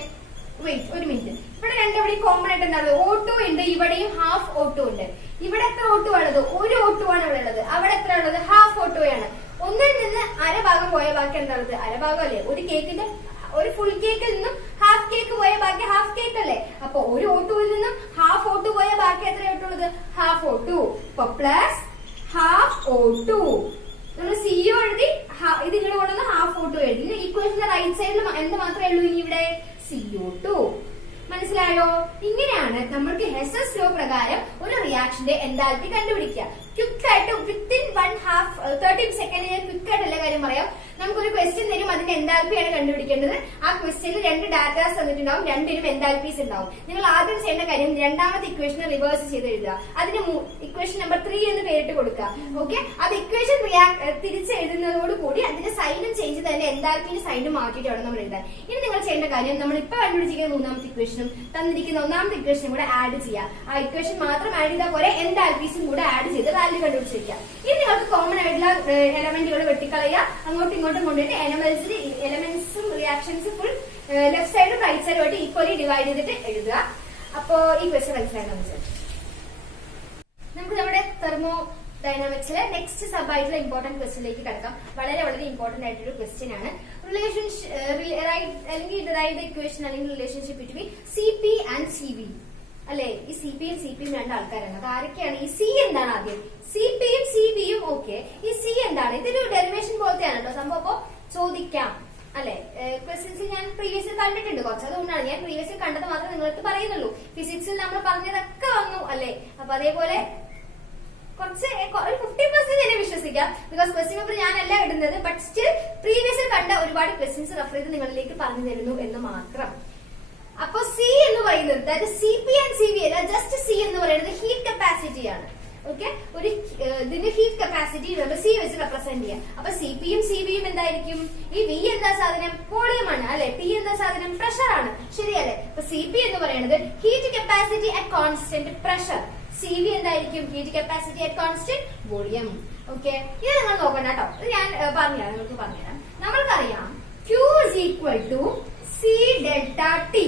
വെയിറ്റ് ഒരു മിനിറ്റ്, ഇവിടെ രണ്ടും കോമൺ ആയിട്ട് എന്താണ് O2 ഉണ്ട്, ഇവിടെയും ഹാഫ് O2 ഉണ്ട്. ഇവിടെ എത്ര O2 ആണുള്ളത്, ഒരു O2 ആണ് ഇവിടെ ഉള്ളത്. അവിടെ എത്ര ഉള്ളത്, ഹാഫ് O2 ആണ്. ഒന്നിൽ നിന്ന് അരഭാഗം പോയ ബാക്കി എന്താണുള്ളത്, അരഭാഗം അല്ലേ. ഒരു കേക്കിന്റെ ഒരു ഫുൾ കേക്കിൽ നിന്നും ഹാഫ് കേക്ക് പോയ ബാക്കി ഹാഫ് കേക്ക് അല്ലേ. അപ്പൊ ഒരു O2 നിന്നും ഹാഫ് O2 പോയ ബാക്കി എത്ര O2 ഹാഫ് O2. അപ്പൊ പ്ലസ് ഹാഫ് O2. നമ്മൾ CO എഴുതി, ഇത് ഇങ്ങനെ കൊണ്ടുവന്ന് ഹാഫ് O2 എഴുതി. ഈക്വേഷന്റെ റൈറ്റ് സൈഡിൽ എന്ത് മാത്രമേ ഉള്ളൂ ഇനി ഇവിടെ, CO2. മനസ്സിലായോ? ഇങ്ങനെയാണ് നമ്മൾക്ക് ഹെസ്സസ് ലോ പ്രകാരം ഒരു റിയാക്ഷന്റെ എൻതാൽപ്പി കണ്ടുപിടിക്കുക. ക്വിക്ക് ആയിട്ട് വിത്തിൻ 13 സെക്കൻഡ് ഞാൻ ക്വിക്ക് ആയിട്ട് എല്ലാ കാര്യം പറയാം. നമുക്കൊരു ക്വസ്റ്റ്യൻ തരും, അതിന്റെ എൻതാൽപ്പിയാണ് കണ്ടുപിടിക്കേണ്ടത്. ആ ക്വസ്റ്റ്യനിൽ 2 ഡാറ്റാസ് തന്നിട്ടുണ്ടാവും, രണ്ടിനും എൻതാൽപ്പീസ് ഉണ്ടാവും. നിങ്ങൾ ആദ്യം ചെയ്യേണ്ട കാര്യം രണ്ടാമത്തെ ഇക്വേഷൻ റിവേഴ്സ് ചെയ്ത് എഴുതുക. അതിന് ഇക്വേഷൻ നമ്പർ 3 എന്ന് പേരിട്ട് കൊടുക്കുക. ഓക്കെ, അത് ഇക്വേഷൻ തിരിച്ചെഴുതുന്നതോടുകൂടി അതിന്റെ സൈനും ചേഞ്ച് തന്നെ എൻതാൽപ്പിന്റെ സൈനും മാറ്റിയിട്ട് വേണം നമ്മൾ എഴുതാൻ. ഇനി നിങ്ങൾ ചെയ്യേണ്ട കാര്യം നമ്മൾ ഇപ്പൊ കണ്ടുപിടിച്ചിരിക്കുന്ന മൂന്നാമത്തെ ഇക്വേഷനും തന്നിരിക്കുന്ന ഒന്നാമത്തെ ഇക്വേഷനും കൂടെ ആഡ് ചെയ്യുക. ആ ഇക്വേഷൻ മാത്രം ആഡ് ചെയ്താൽ പോലെ എൻതാൽപ്പീസും കൂടെ ആഡ് ചെയ്ത് വാല്യൂ കണ്ടുപിടിച്ചിരിക്കുക. ഇനി നിങ്ങൾക്ക് കോമൺ ആയിട്ടുള്ള എലമെന്റുകൾ വെട്ടിക്കളയുക, അങ്ങോട്ടും ഇങ്ങോട്ടും കൊണ്ടുപോയിട്ട് എലമെന്റ്സും റിയാക്ഷൻസും ഫുൾ ലെഫ്റ്റ് സൈഡും റൈറ്റ് സൈഡും ആയിട്ട് ഈക്വലി ഡിവൈഡ് ചെയ്തിട്ട് എഴുതുക. അപ്പോ ഈ ക്വസ്റ്റ്യൻ മനസ്സിലാക്കാൻ നമുക്ക് നമ്മുടെ തെർമോ ഡൈനാമിക്സിലെ നെക്സ്റ്റ് സബ് ആയിട്ടുള്ള ഇമ്പോർട്ടന്റ് ക്വസ്റ്റ്യനിലേക്ക് കിടക്കാം. വളരെ വളരെ ഇമ്പോർട്ടന്റ് ആയിട്ടൊരു ക്വസ്റ്റ്യൻ ആണ്. അല്ലെങ്കിൽ ഡിറൈവ് ദ ഇക്വേഷൻ അല്ലെങ്കിൽ relationship between CP and CV അല്ലെ. ഈ CP യും CP യും രണ്ട് ആൾക്കാരാണ്. അത് ആരൊക്കെയാണ്? ഈ C എന്താണ് ആദ്യം, CP യും CV യും. ഓക്കെ, ഈ C എന്താണ്? ഇതൊരു ഡെറിവേഷൻ പോലത്തെയാണ് കേട്ടോ സംഭവം. അപ്പൊ ചോദിക്കാം അല്ലെ. ക്വസ്റ്റ്യൻസ് ഞാൻ പ്രീവിയസ് കണ്ടിട്ടുണ്ട് കുറച്ച്, അതുകൊണ്ടാണ് ഞാൻ പ്രീവിയസ് കണ്ടത് മാത്രമേ നിങ്ങൾക്ക് പറയുന്നുള്ളൂ. ഫിസിക്സിൽ നമ്മൾ പറഞ്ഞതൊക്കെ വന്നു അല്ലെ. അപ്പൊ അതേപോലെ കുറച്ച് ഒരു 50% എന്നെ വിശ്വസിക്കാം, ബിക്കോസ് ക്വസ്റ്റ്യൻ പേപ്പർ ഞാനല്ല ഇടുന്നത്. ബട്ട് സ്റ്റിൽ പ്രീവിയസ് കണ്ട ഒരുപാട് ക്വസ്റ്റ്യൻസ് റെഫർ ചെയ്ത് നിങ്ങളിലേക്ക് പറഞ്ഞു തരുന്നു എന്ന് മാത്രം. അപ്പൊ C എന്ന് പറയുന്നത്, അതായത് CP ആൻഡ് CV അല്ല, ജസ്റ്റ് C എന്ന് പറയുന്നത് ഹീറ്റ് കപ്പാസിറ്റി ആണ്. ഓക്കെ, ഒരു ഇതിന്റെ ഹീറ്റ് കപ്പാസിറ്റി നമ്മൾ C വെച്ച് റെപ്രസെന്റ് ചെയ്യാം. അപ്പൊ CP യും CV യും എന്തായിരിക്കും? ഈ V എന്താ സാധനം? വോളിയം ആണ് അല്ലെ. P എന്താ സാധനം? പ്രഷർ ആണ്. ശരിയല്ലേ? അപ്പൊ CP എന്ന് പറയുന്നത് heat capacity at constant pressure. CV എന്തായിരിക്കും? Heat capacity at constant volume. Okay, ഇത് നിങ്ങൾ നോക്കണ്ട കേട്ടോ, ഇത് ഞാൻ പറഞ്ഞുതരാം, നിങ്ങൾക്ക് പറഞ്ഞുതരാം. നമ്മൾക്കറിയാം Q is equal to C delta T.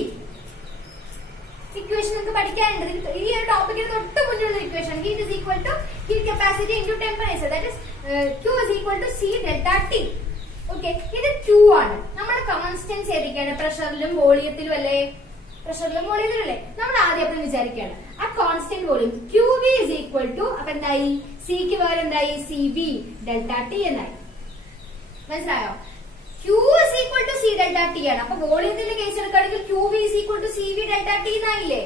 Equation നമുക്ക് പഠിക്കാനുണ്ട്. ഈ ഒരു ടോപ്പിക്കിന് തൊട്ട് മുന്നിലുള്ള equation heat is equal to heat capacity into temperature, that is Q is equal to C delta T. Okay, ഇത് Q ആണ്. നമ്മുടെ കോൺസ്റ്റൻസ് ഏതൊക്കെയാണ്? പ്രഷറിലും വോളിയത്തിലും അല്ലേ. പ്രഷറിലും വോളിയത്തിലും അല്ലേ. നമ്മൾ ആദ്യം അപ്പം വിചാരിക്കുകയാണ് ആ constant volume QV is equal to, അപ്പൊ എന്തായി? സിക്ക് പകരം എന്തായി? CV ഡെൽറ്റ T എന്നായി. മനസ്സിലായോ? Q is equal to C delta T ആണ്. അപ്പൊ വോളിയത്തിന്റെ കേസ് എടുക്കുകയാണെങ്കിൽ QV is equal to CV delta T എന്നായില്ലേ?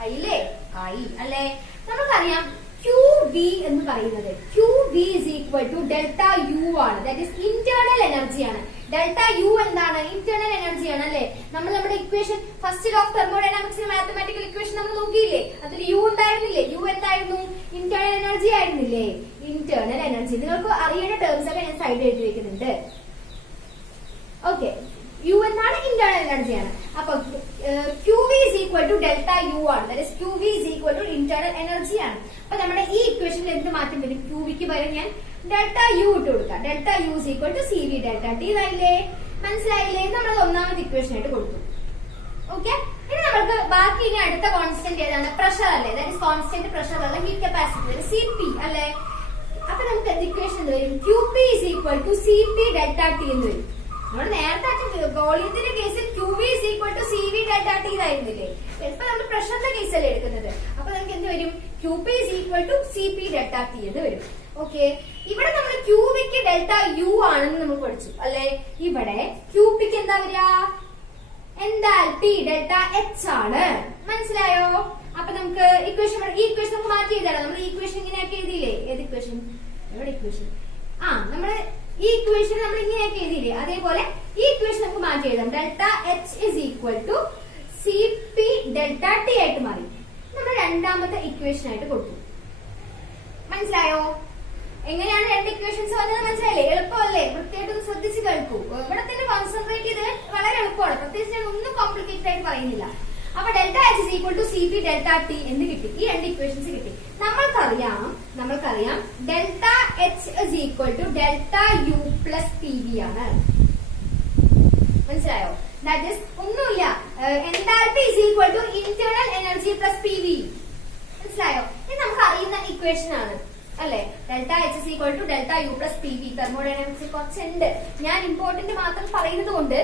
ആയില്ലേ? ആയി അല്ലെ. നമുക്കറിയാം QV എന്ന് പറയുന്നത് QV is equal to delta U ആണ്. ദാറ്റ് ഈസ് ഇന്റേണൽ എനർജി ആണ്. ഡെൽറ്റ U എന്താണ്? ഇന്റേണൽ എനർജി ആണ് അല്ലെ. നമ്മൾ നമ്മുടെ ഇക്വേഷൻ ഫസ്റ്റ് ലോ ഓഫ് തെർമോഡൈനാമിക്സിന്റെ മാത്തമാറ്റിക്കൽ ഇക്വേഷൻ നമ്മൾ നോക്കിയില്ലേ? അതിൽ U ഉണ്ടായിരുന്നില്ലേ? U എന്തായിരുന്നു? ഇന്റേണൽ എനർജി ആയിരുന്നില്ലേ? Internal energy. നിങ്ങൾക്ക് അറിയേണ്ട ടേംസ് ഒക്കെ ഞാൻ സൈഡിൽ എഴുതി വെക്കുന്നുണ്ട്. ഓക്കെ, U എന്നാണ് ഇന്റേണൽ എനർജിയാണ്. അപ്പൊ QV is equal to delta U ആണ്. That is QV is equal to internal energy ആണ്. അപ്പൊ നമ്മുടെ ഈ ഇക്വേഷനിൽ എന്ത് മാറ്റം വരും? QVക്ക് പകരം ഞാൻ ഡെൽറ്റ U ഇട്ട് കൊടുക്കാം. Delta U is equal to CV delta T എന്നായില്ലേ? മനസ്സിലായില്ലേ? നമ്മളത് ഒന്നാമത്തെ ഇക്വേഷൻ ആയിട്ട് കൊടുത്തു. ഓക്കെ, ഇനി നമുക്ക് ബാക്കി ഇനി അടുത്ത കോൺസ്റ്റന്റ് ഏതാണ്? പ്രഷർ അല്ലേ. ദാറ്റ് ഈസ് കോൺസ്റ്റന്റ് പ്രഷർ ഉള്ള ഹീറ്റ് കപ്പാസിറ്റി CP അല്ലെ. അപ്പൊ നമുക്ക് ഇക്വേഷൻ എന്ത് വരും? QP is equal to CP delta T എന്ന് വരും. നമ്മൾ നേരത്തെ വോളിയത്തിന്റെ കേസിൽ QV is equal to CV delta T ഇതായിരുന്നില്ലേ? ഇപ്പൊ നമ്മൾ പ്രഷറിന്റെ കേസല്ലേ എടുക്കുന്നത്. അപ്പൊ നമുക്ക് എന്ത് വരും? QP is equal to CP delta T എന്ന് വരും. ഓക്കെ, ഇവിടെ നമ്മൾ QVക്ക് ഡെൽറ്റ U ആണെന്ന് നമ്മൾ പഠിച്ചു അല്ലെ. ഇവിടെ QPക്ക് എന്താ വരിക? എൻതാൽപ്പി ഡെൽറ്റ H ആണ്. മനസ്സിലായോ? അപ്പൊ നമുക്ക് ഇക്വേഷൻ നമുക്ക് മാറ്റി എഴുതാം. നമ്മൾ ഈ ഇക്വേഷൻ ഇങ്ങനെയൊക്കെ എഴുതിയില്ലേ? ഏത് ഇക്വേഷൻ? എവിടെ ഇക്വേഷൻ? നമ്മള് ഈ ഇക്വേഷൻ നമ്മൾ ഇങ്ങനെയൊക്കെ എഴുതിയില്ലേ? അതേപോലെ ഈ ഇക്വേഷൻ നമുക്ക് മാറ്റി എഴുതാം. Delta H is equal to CP delta T ആയിട്ട് മാറി. നമ്മൾ രണ്ടാമത്തെ ഇക്വേഷൻ ആയിട്ട് കൊടുത്തു. മനസ്സിലായോ? എങ്ങനെയാണ് രണ്ട് ഇക്വേഷൻസ് വന്നത്? മനസ്സിലായില്ലേ? എളുപ്പമല്ലേ? വൃത്തിയായിട്ട് ശ്രദ്ധിച്ച് കേൾക്കൂ. ഇവിടെ തന്നെ കോൺസെൻട്രേറ്റ് ചെയ്ത് വളരെ എളുപ്പമാണ്. പ്രത്യേകിച്ച് ഞാൻ ഒന്നും കോംപ്ലിക്കേറ്റഡ് ആയിട്ട് പറയുന്നില്ല. അപ്പൊ delta H is equal to C P delta T എന്ന് കിട്ടി. ഈ രണ്ട് ഇക്വേഷൻസ് കിട്ടി. നമ്മൾക്കറിയാം delta H is equal to delta U plus P V ആണ്. മനസ്സിലായോ? ദാറ്റ് ഇസ് ഒന്നുമില്ല, enthalpy is equal to internal energy plus P V. മനസ്സിലായോ? ഇത് നമുക്ക് അറിയുന്ന ഇക്വേഷൻ ആണ് അല്ലെ? Delta H is equal to delta U plus P V. തെർമോഡൈനാമിക്സിൽ കുറച്ചുണ്ട്, ഞാൻ ഇമ്പോർട്ടന്റ് മാത്രം പറയുന്നത് കൊണ്ട്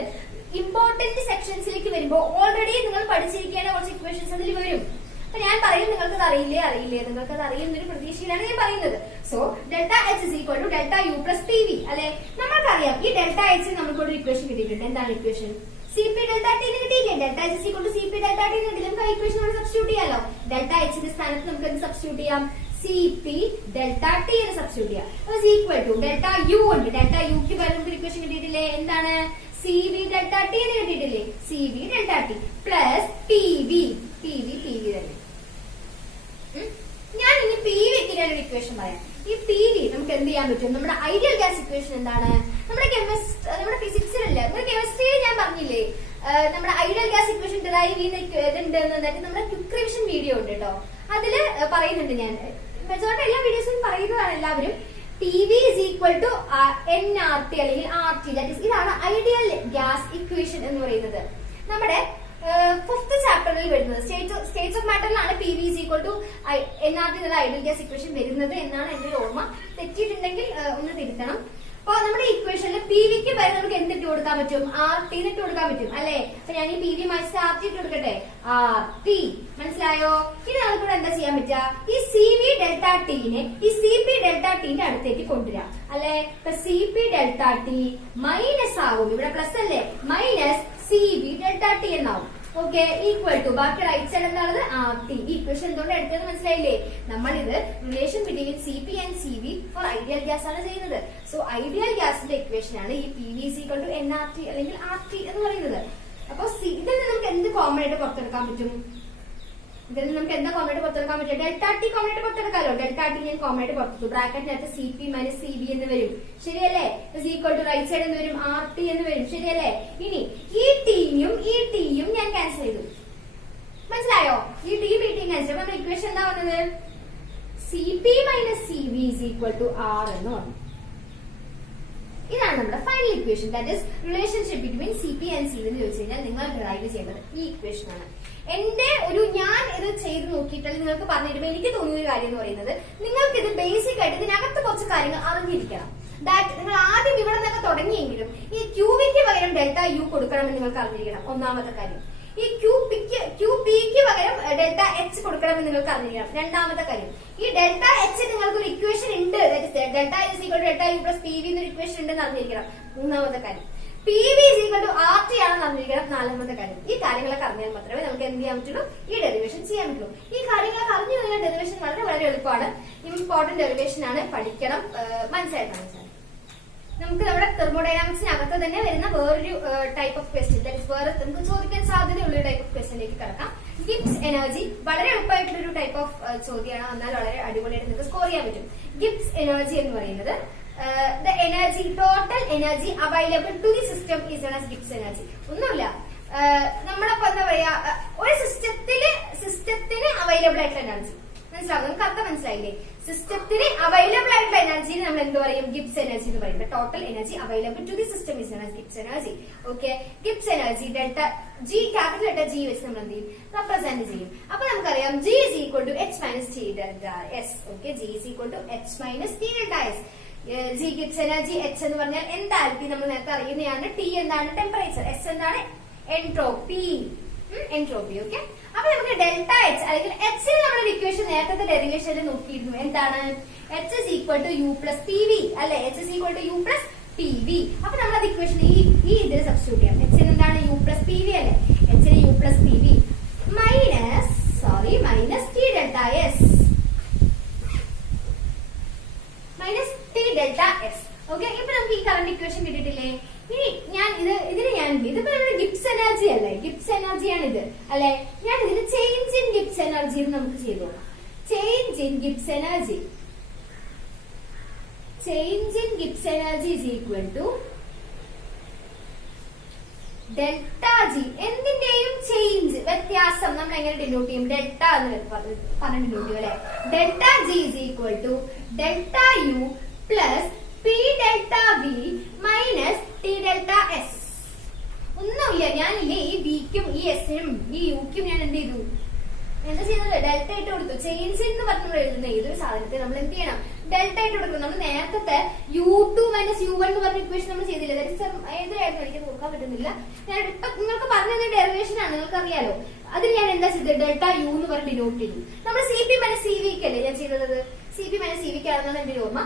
ഇമ്പോർട്ടന്റ് സെക്ഷൻസിലേക്ക് വരുമ്പോൾ ഓൾറെഡി നിങ്ങൾ പഠിച്ചിരിക്കേണ്ട കുറച്ച് ഇക്വേഷൻസ് അതിൽ വരും. അപ്പൊ ഞാൻ പറയും നിങ്ങൾക്കത് അറിയില്ലേ, നിങ്ങൾക്കത് അറിയുന്നൊരു പ്രതീക്ഷയിലാണ് ഞാൻ പറയുന്നത്. So delta H is equal to delta U plus P V അല്ലെ? നമ്മൾക്കറിയാം ഈ ഡെൽറ്റ എച്ച് നമുക്കൊരു ഇക്വേഷൻ കിട്ടിയിട്ടുണ്ട്. എന്താണ് equation? C P delta T കിട്ടിയില്ലേ? Delta H is equal to C P delta T കിട്ടി. നമുക്ക് ആ ഇക്വേഷൻ സബ്സ്റ്റിറ്റ്യൂട്ട് ചെയ്യാലോ. ഡെൽറ്റ എച്ചിന്റെ സ്ഥാനത്ത് നമുക്ക് എന്ത് സബ്സ്റ്റിറ്റ്യൂട്ട് ചെയ്യാം? സി പി ഡെൽറ്റ ടി എന്ന് സബ്സ്റ്റിറ്റ്യൂട്ട് ചെയ്യാം. ഈക്വൽ ടു ഡെൽറ്റ യു ഉണ്ട്. ഡെൽറ്റ യുക്ക് പകരം നമുക്ക് ഇക്വേഷൻ കിട്ടിയിട്ടില്ലേ? എന്താണ്? സി വി ഡെൽറ്റ ടി എന്ന് കിട്ടിയിട്ടില്ലേ? C V delta T plus P V തന്നെ. ഞാൻ ഇനി പി വിക്ക് ഒരു ഇക്വേഷൻ പറയാം. ഈ പി വി നമുക്ക് എന്ത് ചെയ്യാൻ പറ്റും? നമ്മുടെ ഐഡിയൽ ഗ്യാസ് ഇക്വേഷൻ എന്താണ്? നമ്മുടെ ഫിസിക്സിലല്ലേ, നമ്മുടെ കെമിസ്ട്രിയിൽ ഞാൻ പറഞ്ഞില്ലേ നമ്മുടെ ഐഡിയൽ ഗ്യാസ് ഇക്വേഷൻ ഡിറൈവ് ചെയ്യുന്ന നമ്മുടെ ക്വിക്ക് റിവിഷൻ വീഡിയോ ഉണ്ട് കേട്ടോ. അതില് പറയുന്നുണ്ട്. ഞാൻ മെജോറിറ്റി എല്ലാ വീഡിയോസിലും പറയുന്നതാണ് എല്ലാവരും. P V is equal to N R T അല്ലെങ്കിൽ ആർ ടി. ദാറ്റ് ഇസ് ഇതാണ് ഐഡിയൽ ഗ്യാസ് ഇക്വേഷൻ എന്ന് പറയുന്നത്. നമ്മുടെ 5th ചാപ്റ്ററിൽ വരുന്നത് സ്റ്റേറ്റ്സ് ഓഫ് മാറ്ററിലാണ് P V is equal to N R T എന്നുള്ള ഐഡിയൽ ഗ്യാസ് ഇക്വേഷൻ വരുന്നത് എന്നാണ് എന്റെ ഒരു ഓർമ്മ. തെറ്റിയിട്ടുണ്ടെങ്കിൽ ഒന്ന് തിരുത്തണം. അപ്പൊ നമ്മുടെ ഇക്വേഷനിൽ പി വിക്ക് പകരം നമുക്ക് എന്തിട്ട് കൊടുക്കാൻ പറ്റും? ആർ ടി ഇട്ട് കൊടുക്കാൻ പറ്റും അല്ലെ? അപ്പൊ ഞാൻ ഈ പി വി മാറ്റി ആർ ടി ഇട്ട് കൊടുക്കട്ടെ. ആർ ടി മനസ്സിലായോ? ഇനി നമുക്കിവിടെ എന്താ ചെയ്യാൻ പറ്റുക? ഈ സി വി ഡെൽറ്റ ടീനെ ഈ സി പി ഡെൽറ്റ ടീന്റെ അടുത്തേക്ക് കൊണ്ടുവരാം അല്ലെ? ഇപ്പൊ C P delta T minus ആവും, ഇവിടെ പ്ലസ് അല്ലേ, minus C V delta T എന്നാവും. ഓക്കെ, ഈക്വൽ ടു ബാക്കി റൈറ്റ് സൈഡ് എന്താണത്? R T. ഈ ഇക്വേഷൻ എന്തുകൊണ്ട് എടുത്തത് മനസ്സിലായില്ലേ? നമ്മളിത് relation between C P and C V for ideal gas ആണ് ചെയ്യുന്നത്. സോ ഐഡിയൽ ഗ്യാസിന്റെ ഇക്വേഷൻ ആണ് ഈ P V equal to N R T അല്ലെങ്കിൽ ആർ ടി എന്ന് പറയുന്നത്. അപ്പൊ ഇതിൽ നമുക്ക് എന്ത് കോമൺ ആയിട്ട് പുറത്തെടുക്കാൻ പറ്റും? ഇതിൽ നമുക്ക് എന്താ കോമൺ ആയിട്ട് പുറത്തെടുക്കാൻ പറ്റും? ഡെൽറ്റ ടി കോമൺ ആയിട്ട് പുറത്തെടുക്കാലോ. ഡെൽറ്റ ടി ഞാൻ കോമൺ ആയിട്ട് പുറത്തെടുത്തു. ബ്രാക്കറ്റിനകത്ത് C P minus C B എന്ന് വരും. ശരിയല്ലേ? ഈക്വൽ ടു റൈറ്റ് സൈഡ് എന്ന് വരും ആർ ടി എന്ന് വരും. ശരിയല്ലേ? ഇനി ഈ ടിയും ഞാൻ ക്യാൻസൽ ചെയ്തു. മനസ്സിലായോ? ഈ ടിയും ക്യാൻസൽ. നമ്മുടെ ഇക്വേഷൻ എന്താ വന്നത്? C P minus C B is equal to R എന്ന് പറഞ്ഞു. ഇതാണ് നമ്മുടെ final equation. That is relationship between C P and C B എന്ന് ചോദിച്ചു കഴിഞ്ഞാൽ നിങ്ങൾ ഡെറൈവ് ചെയ്യേണ്ടത് ഈ ഇക്വേഷൻ ആണ്. ഞാൻ ഇത് ചെയ്ത് നോക്കിയിട്ട് നിങ്ങൾക്ക് പറഞ്ഞു തരുമ്പോൾ എനിക്ക് തോന്നിയ ഒരു കാര്യം എന്ന് പറയുന്നത്, നിങ്ങൾക്ക് ഇത് ബേസിക് ആയിട്ട് ഇതിനകത്ത് കുറച്ച് കാര്യങ്ങൾ അറിഞ്ഞിരിക്കണം. ദാറ്റ് നിങ്ങൾ ആദ്യം ഇവിടെ നിന്നൊക്കെ തുടങ്ങിയെങ്കിലും ഈ ക്യൂവിക്ക് പകരം ഡെൽറ്റ യു കൊടുക്കണമെന്ന് നിങ്ങൾക്ക് അറിഞ്ഞിരിക്കണം. ഒന്നാമത്തെ കാര്യം. ഈ ക്യൂ പിക്ക് പകരം ഡെൽറ്റ എച്ച് കൊടുക്കണമെന്ന് നിങ്ങൾക്ക് അറിഞ്ഞിരിക്കണം. രണ്ടാമത്തെ കാര്യം, ഈ ഡെൽറ്റ എച്ച് നിങ്ങൾക്ക് ഒരു ഇക്വേഷൻ ഉണ്ട്. Delta is equal to delta U plus P V എന്നൊരു ഇക്വേഷൻ ഉണ്ടെന്ന് അറിഞ്ഞിരിക്കണം. മൂന്നാമത്തെ കാര്യം, P V is equal to R T ആണെന്ന് അറിഞ്ഞിരിക്കണം. നാലാമത്തെ കാര്യം. ഈ കാര്യങ്ങളൊക്കെ അറിഞ്ഞാൽ മാത്രമേ നമുക്ക് എന്ത് ചെയ്യാൻ പറ്റുള്ളൂ? ഈ ഡെറിവേഷൻ ചെയ്യാൻ പറ്റുള്ളൂ. ഈ കാര്യങ്ങളൊക്കെ അറിഞ്ഞു കഴിഞ്ഞാൽ ഡെറിവേഷൻ വളരെ വളരെ എളുപ്പമാണ്. ഇമ്പോർട്ടന്റ് ഡെറിവേഷൻ ആണ്, പഠിക്കണം. മനസ്സിലായിട്ടാണ് നമുക്ക് നമ്മുടെ തെർമോഡൈനാമിക്സിനകത്ത് തന്നെ വരുന്ന വേറൊരു ടൈപ്പ് ഓഫ് ക്വസ്റ്റ്യൻ, വേറെ നമുക്ക് ചോദിക്കാൻ സാധ്യതയുള്ള ഒരു ടൈപ്പ് ഓഫ് ക്വസ്റ്റ്യനിലേക്ക് കിടക്കാം. ഗിബ്സ് എനർജി വളരെ എളുപ്പമായിട്ടുള്ള ഒരു ടൈപ്പ് ഓഫ് ചോദ്യമാണ്. എന്നാൽ വളരെ അടിപൊളിയായിട്ട് നിങ്ങൾക്ക് സ്കോർ ചെയ്യാൻ പറ്റും. ഗിബ്സ് എനർജി എന്ന് പറയുന്നത് the energy, total energy available to the system is known as Gibbs energy. ഒന്നുമില്ല, നമ്മളിപ്പോ എന്താ പറയാ, ഒരു സിസ്റ്റത്തിന് അവൈലബിൾ ആയിട്ടുള്ള എനർജി മനസ്സിലാവും. നമുക്ക് അർത്ഥം മനസ്സിലായില്ലേ? സിസ്റ്റത്തിന് അവൈലബിൾ ആയിട്ടുള്ള എനർജി നമ്മൾ എന്ത് പറയും? ഗിബ്സ് എനർജി എന്ന് പറയും. Total energy available to the system is known as Gibbs energy. Okay, Gibbs energy delta G, capital letter G വെച്ച് നമ്മൾ എന്ത് ചെയ്യും? റെപ്രസെന്റ് ചെയ്യും. അപ്പൊ നമുക്കറിയാം G is equal to H minus T delta S. Okay, G is equal to H minus T delta S. G Gibbs energy, H എന്ന് പറഞ്ഞാൽ എന്താൽപ്പി നമ്മൾ നേരത്തെ അറിയുന്നതാണ്. ടി എന്താണ്? ടെമ്പറേച്ചർ. എസ് എന്താണ്? എൻട്രോപ്പി. ഓക്കെ, അപ്പൊ നമുക്ക് ഡെൽറ്റ എച്ച് അല്ലെങ്കിൽ എച്ചിന് നമ്മുടെ ഇക്വേഷൻ നേരത്തെ ഡെറിവേഷനിൽ നോക്കിയിരുന്നു. എന്താണ്? H is equal to U plus P V അല്ലെ? H is equal to U plus P V. അപ്പൊ നമ്മളത് ഇക്വേഷൻ ഈ ഇതിൽ സബ്സ്റ്റിറ്റ്യൂട്ട് ചെയ്യാം. എച്ചിന് എന്താണ്? യു പ്ലസ് പി വി അല്ലെ? എച്ചിന് U plus P V minus T delta S minus T delta S. Okay, ഇപ്പൊ നമുക്ക് ഈ കറണ്ട് ഇക്വേഷൻ കിട്ടിയിട്ടില്ലേ? ഇനി ഇതിപ്പോ നമ്മുടെ ഗിബ്സ് എനർജി അല്ലേ? ഗിബ്സ് എനർജിയാണ് ഇത് അല്ലെ? ഞാൻ ഇതിന് ചേഞ്ച് ഇൻ ഗിബ്സ് എനർജി എന്ന് നമുക്ക് ചെയ്തു നോക്കാം. Change in Gibbs energy is equal to delta G എന്തിന്റെയും ചേഞ്ച് വ്യത്യാസം നമ്മൾ എങ്ങനെ ഡിനോട്ട് ചെയ്യും? ഡെൽറ്റ എന്ന് പറഞ്ഞ് ഡിനോട്ട് ചെയ്യും അല്ലെ. Delta G is equal to delta U plus P delta V minus T delta S. ഒന്നുമില്ല, ഞാനില്ലേ ഈ വിക്കും ഈ എസിനും ഈ യുക്കും ഞാൻ എന്ത് ചെയ്തു? എന്താ ചെയ്യുന്നത്? ഡെൽറ്റ ഇട്ട് കൊടുത്തു. ചേഞ്ച് എന്ന് പറഞ്ഞു എഴുതുന്ന ഏതൊരു സാധനത്തെ നമ്മൾ എന്ത് ചെയ്യണം? ഡെൽറ്റ ഇട്ട് കൊടുക്കണം. നമ്മൾ നേരത്തെ u2 മൈനസ് u1 എന്ന് പറഞ്ഞ ഇക്വേഷൻ നമ്മൾ ചെയ്തില്ല. ഏതായിരുന്നു എനിക്ക് നോക്കാൻ പറ്റുന്നില്ല. ഞാൻ ഇപ്പൊ നിങ്ങൾക്ക് പറഞ്ഞ ഡെറിവേഷൻ ആണ്, നിങ്ങൾക്ക് അറിയാലോ. അതിൽ ഞാൻ എന്താ ചെയ്തത്? ഡെൽറ്റ യു എന്ന് പറഞ്ഞ് ഡിനോട്ട് ചെയ്തു. നമ്മൾ സി പി മൈനസ് സി വിക്ക് അല്ലേ ഞാൻ ചെയ്തത്? സി പി മൈനസ് സി വിക്ക് ആണെന്നാണ് എന്റെ ഓർമ്മ.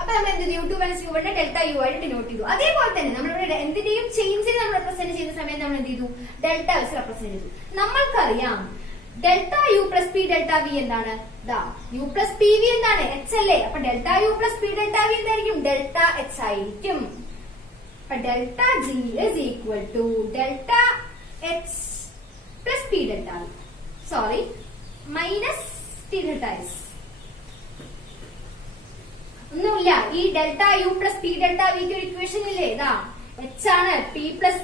അപ്പൊ നമ്മൾ എന്ത് ചെയ്തു? u2 minus u1 delta U ആയിട്ട് ഡിനോട്ട് ചെയ്തു. അതേപോലെ തന്നെ നമ്മളിവിടെ എന്തിന്റെയും ചേഞ്ചിനെ നമ്മൾ റെപ്രസെന്റ് ചെയ്യുന്ന സമയത്ത് നമ്മൾ എന്ത് ചെയ്തു? ഡെൽറ്റ എസ് റെപ്രസെന്റ് ചെയ്തു. നമ്മൾക്കറിയാം delta U plus P delta V എന്താണ്? യു പ്ലസ് പി വി എന്താണ്? എച്ച് അല്ലേ? അപ്പൊ delta U plus P delta V എന്തായിരിക്കും? ഡെൽറ്റ എച്ച് ആയിരിക്കും. അപ്പൊ delta G is equal to delta H plus P delta V, sorry minus T delta S. ഒന്നുമില്ല, ഈ delta U plus P delta വിക്ക് ഒരു ഇക്വേഷൻ ഇല്ലേ? ഇതാ എച്ച് ആണ് P plus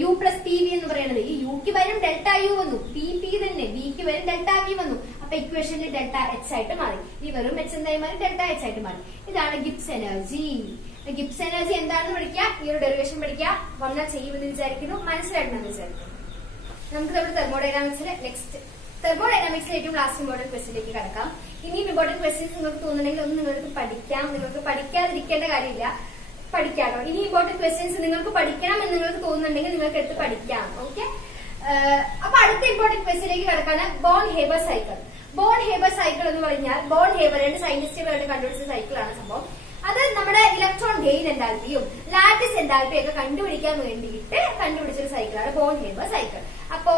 U plus P V എന്ന് പറയുന്നത്. ഈ യുക്ക് വരും ഡെൽറ്റ യു വന്നു, പി പി തന്നെ, വിക്ക് വരും ഡെൽറ്റ വി വന്നു. അപ്പൊ ഇക്വേഷനിൽ ഡെൽറ്റ എച്ച് ആയിട്ട് മാറി. ഈ വെറും എച്ച് എന്തായി മാറി? ഡെൽറ്റ എച്ച് ആയിട്ട് മാറി. ഇതാണ് ഗിബ്സ് എനർജി. ഗിബ്സ് എനർജി എന്താണെന്ന് പഠിക്കുക, ഈ ഒരു ഡെറിവേഷൻ പഠിക്കുക. വന്നാൽ ചെയ്യുമെന്ന് വിചാരിക്കുന്നു, മനസ്സിലായിട്ടുണ്ടെന്ന് വിചാരിക്കുന്നു. നമുക്ക് നമ്മുടെ തെർമോഡൈനാമിക്സിലെ നെക്സ്റ്റ് തെർമോഡൈനാമിക്സിലെ ഏറ്റവും ലാസ്റ്റ് ഇമ്പോർട്ടന്റ് ക്വസ്റ്റിലേക്ക് കടക്കാം. ഇനിയും ഇമ്പോർട്ടന്റ് ക്വസ്റ്റ്യൻസ് നിങ്ങൾക്ക് തോന്നുന്നുണ്ടെങ്കിൽ ഒന്ന് നിങ്ങൾക്ക് പഠിക്കാം. നിങ്ങൾക്ക് പഠിക്കാതിരിക്കേണ്ട കാര്യമില്ല, പഠിക്കാമോ. ഇനി ഇമ്പോർട്ടന്റ് ക്വസ്റ്റ്യൻസ് നിങ്ങൾക്ക് പഠിക്കണം എന്ന് നിങ്ങൾക്ക് തോന്നുന്നുണ്ടെങ്കിൽ നിങ്ങൾക്ക് എടുത്ത് പഠിക്കാം. ഓക്കെ, അപ്പൊ അടുത്ത ഇമ്പോർട്ടന്റ് ക്വസ്റ്റ്യനിലേക്ക് കടക്കാണ് Born Haber cycle. Born Haber cycle എന്ന് പറഞ്ഞാൽ ബോൺ ഹേബർ രണ്ട് സയന്റിസ്റ്റുകളായിട്ട് കണ്ടുപിടിച്ച സൈക്കിളാണ് സംഭവം. അത് നമ്മുടെ ഇലക്ട്രോൺ ഗെയിൻ എന്താൽപ്പിയും ലാറ്റിസ് എന്താൽപ്പിയും ഒക്കെ കണ്ടുപിടിക്കാൻ വേണ്ടിയിട്ട് കണ്ടുപിടിച്ചൊരു സൈക്കിളാണ് ബോൺ ഹേബർ സൈക്കിൾ. അപ്പോ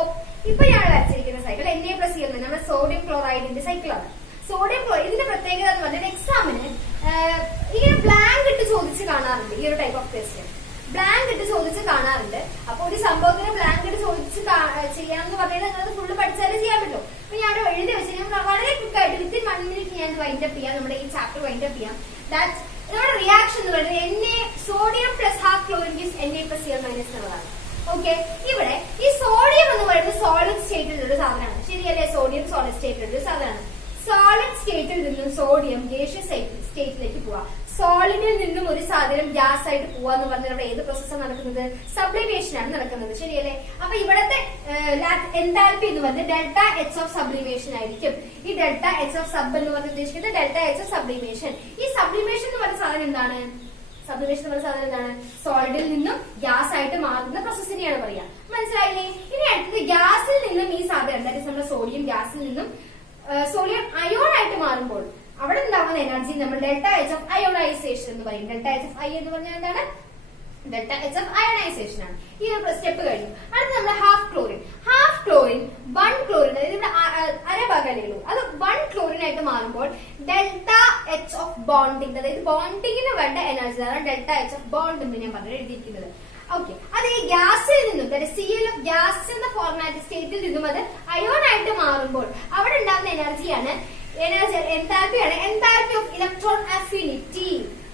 ഇപ്പൊ ഞാൻ വരച്ചിരിക്കുന്ന സൈക്കിൾ Na+Cl നമ്മുടെ സോഡിയം ക്ലോറൈഡിന്റെ സൈക്കിളാണ്. സോഡിയം ക്ലോറൈഡ് ഇതിന്റെ പ്രത്യേകത എന്ന് പറഞ്ഞാൽ എക്സാമിന് ഇങ്ങനെ ബ്ലാങ്ക് ഇട്ട് ചോദിച്ച് കാണാറുണ്ട്. ഈ ഒരു ടൈപ്പ് ഓഫ് ക്വസ്റ്റ്യൻ ബ്ലാങ്ക് ഇട്ട് ചോദിച്ച് കാണാറുണ്ട്. അപ്പൊ ഒരു സംഭവത്തിന് ബ്ലാങ്ക് ഇട്ട് ചോദിച്ച് ചെയ്യാമെന്ന് പറഞ്ഞാൽ നിങ്ങൾക്ക് ഫുള്ള് പഠിച്ചാലേ ചെയ്യാൻ പറ്റും. അപ്പൊ ഞാൻ എഴുതി വെച്ച് ഞാൻ വളരെ ക്വിക്കായിട്ട് വിത്തിൻ 1 മിനിറ്റ് ഞാൻ വൈൻഡപ്പ് ചെയ്യാം, നമ്മുടെ ഈ ചാപ്റ്റർ വൈൻഡപ്പ് ചെയ്യാം. നമ്മുടെ റിയാക്ഷൻ എന്ന് പറയുന്നത് sodium plus half chlorine gives Na+Cl minus എന്നുള്ളതാണ്. ഓക്കെ, ഇവിടെ ഈ സോഡിയം എന്ന് പറയുന്നത് സോളിഡ് സ്റ്റേറ്റിലുള്ള സാധനമാണ്. ശരിയല്ലേ? സോഡിയം സോളിഡ് സ്റ്റേറ്റിലുള്ള സാധനമാണ്. സോളിഡ് സ്റ്റേറ്റിൽ നിന്നും സോഡിയം ഗേഷ്യസ് സ്റ്റേറ്റിലേക്ക് പോവാ. സോളിഡിൽ നിന്നും ഒരു സാധനം ഗ്യാസ് ആയിട്ട് പോവാന്ന് പറഞ്ഞാൽ ഇവിടെ ഏത് പ്രോസസ്സാണ് നടക്കുന്നത്? സബ്ലിമേഷൻ ആണ് നടക്കുന്നത്. ശരിയല്ലേ? അപ്പൊ ഇവിടത്തെ എൻതാൽപ്പി എന്ന് പറഞ്ഞാൽ ഡെൽറ്റ എച്ച് ഓഫ് സബ്ലിമേഷൻ ആയിരിക്കും. ഈ ഡെൽറ്റ എച്ച് ഓഫ് സബ് എന്ന് പറഞ്ഞ് ഉദ്ദേശിക്കുന്നത് ഡെൽറ്റ എച്ച് ഓഫ് സബ്ലിമേഷൻ. ഈ സബ്ലിമേഷൻ എന്ന് പറഞ്ഞ സാധനം എന്താണ്? സബ്ലിമേഷൻ എന്ന് പറഞ്ഞ സാധനം എന്താണ്? സോളിഡിൽ നിന്നും ഗ്യാസ് ആയിട്ട് മാറുന്ന പ്രോസസ്സിനെയാണ് പറയാ. മനസ്സിലായില്ലേ? ഇനി അടുത്തത് ഗ്യാസിൽ നിന്നും ഈ സാധനം ദാറ്റ് ഈസ് നമ്മുടെ സോഡിയം ഗ്യാസിൽ നിന്നും സോഡിയം അയോൺ ആയിട്ട് മാറുമ്പോൾ അവിടെ ഉണ്ടാവുന്ന എനർജി നമ്മൾ ഡെൽറ്റ എച്ച് ഓഫ് അയോണൈസേഷൻ എന്ന് പറയും. ഡെൽറ്റ എച്ച് ഓഫ് ഐ എന്ന് പറഞ്ഞാൽ എന്താണ്? ഡെൽറ്റ എച്ച് ഓഫ് അയോണൈസേഷൻ ആണ്. ഈ ഒരു സ്റ്റെപ്പ് കഴിഞ്ഞു. അടുത്ത് നമ്മുടെ half chlorine. Half chlorine 1 chlorine, അതായത് ഇവിടെ അരഭാഗമല്ലേ ഉള്ളൂ, അത് 1 ക്ലോറിൻ ആയിട്ട് മാറുമ്പോൾ ഡെൽറ്റ എച്ച് ഓഫ് ബോണ്ടിങ്, അതായത് ബോണ്ടിങ്ങിന് വേണ്ട എനർജി ആണ് ഡെൽറ്റ എച്ച് ഓഫ് ബോണ്ട് എന്ന് ഞാൻ പറഞ്ഞു എഴുതിയിരിക്കുന്നത്. ഓക്കെ, അത് ഈ ഗ്യാസിൽ നിന്നും Cl ഓഫ് ഗ്യാസ് എന്ന ഫോർമാറ്റ് സ്റ്റേറ്റിൽ നിന്നും അത് അയോൺ ആയിട്ട് മാറുമ്പോൾ അവിടെ ഉണ്ടാകുന്ന എനർജിയാണ് എൻതാൽപ്പിയാണ് enthalpy of electron affinity.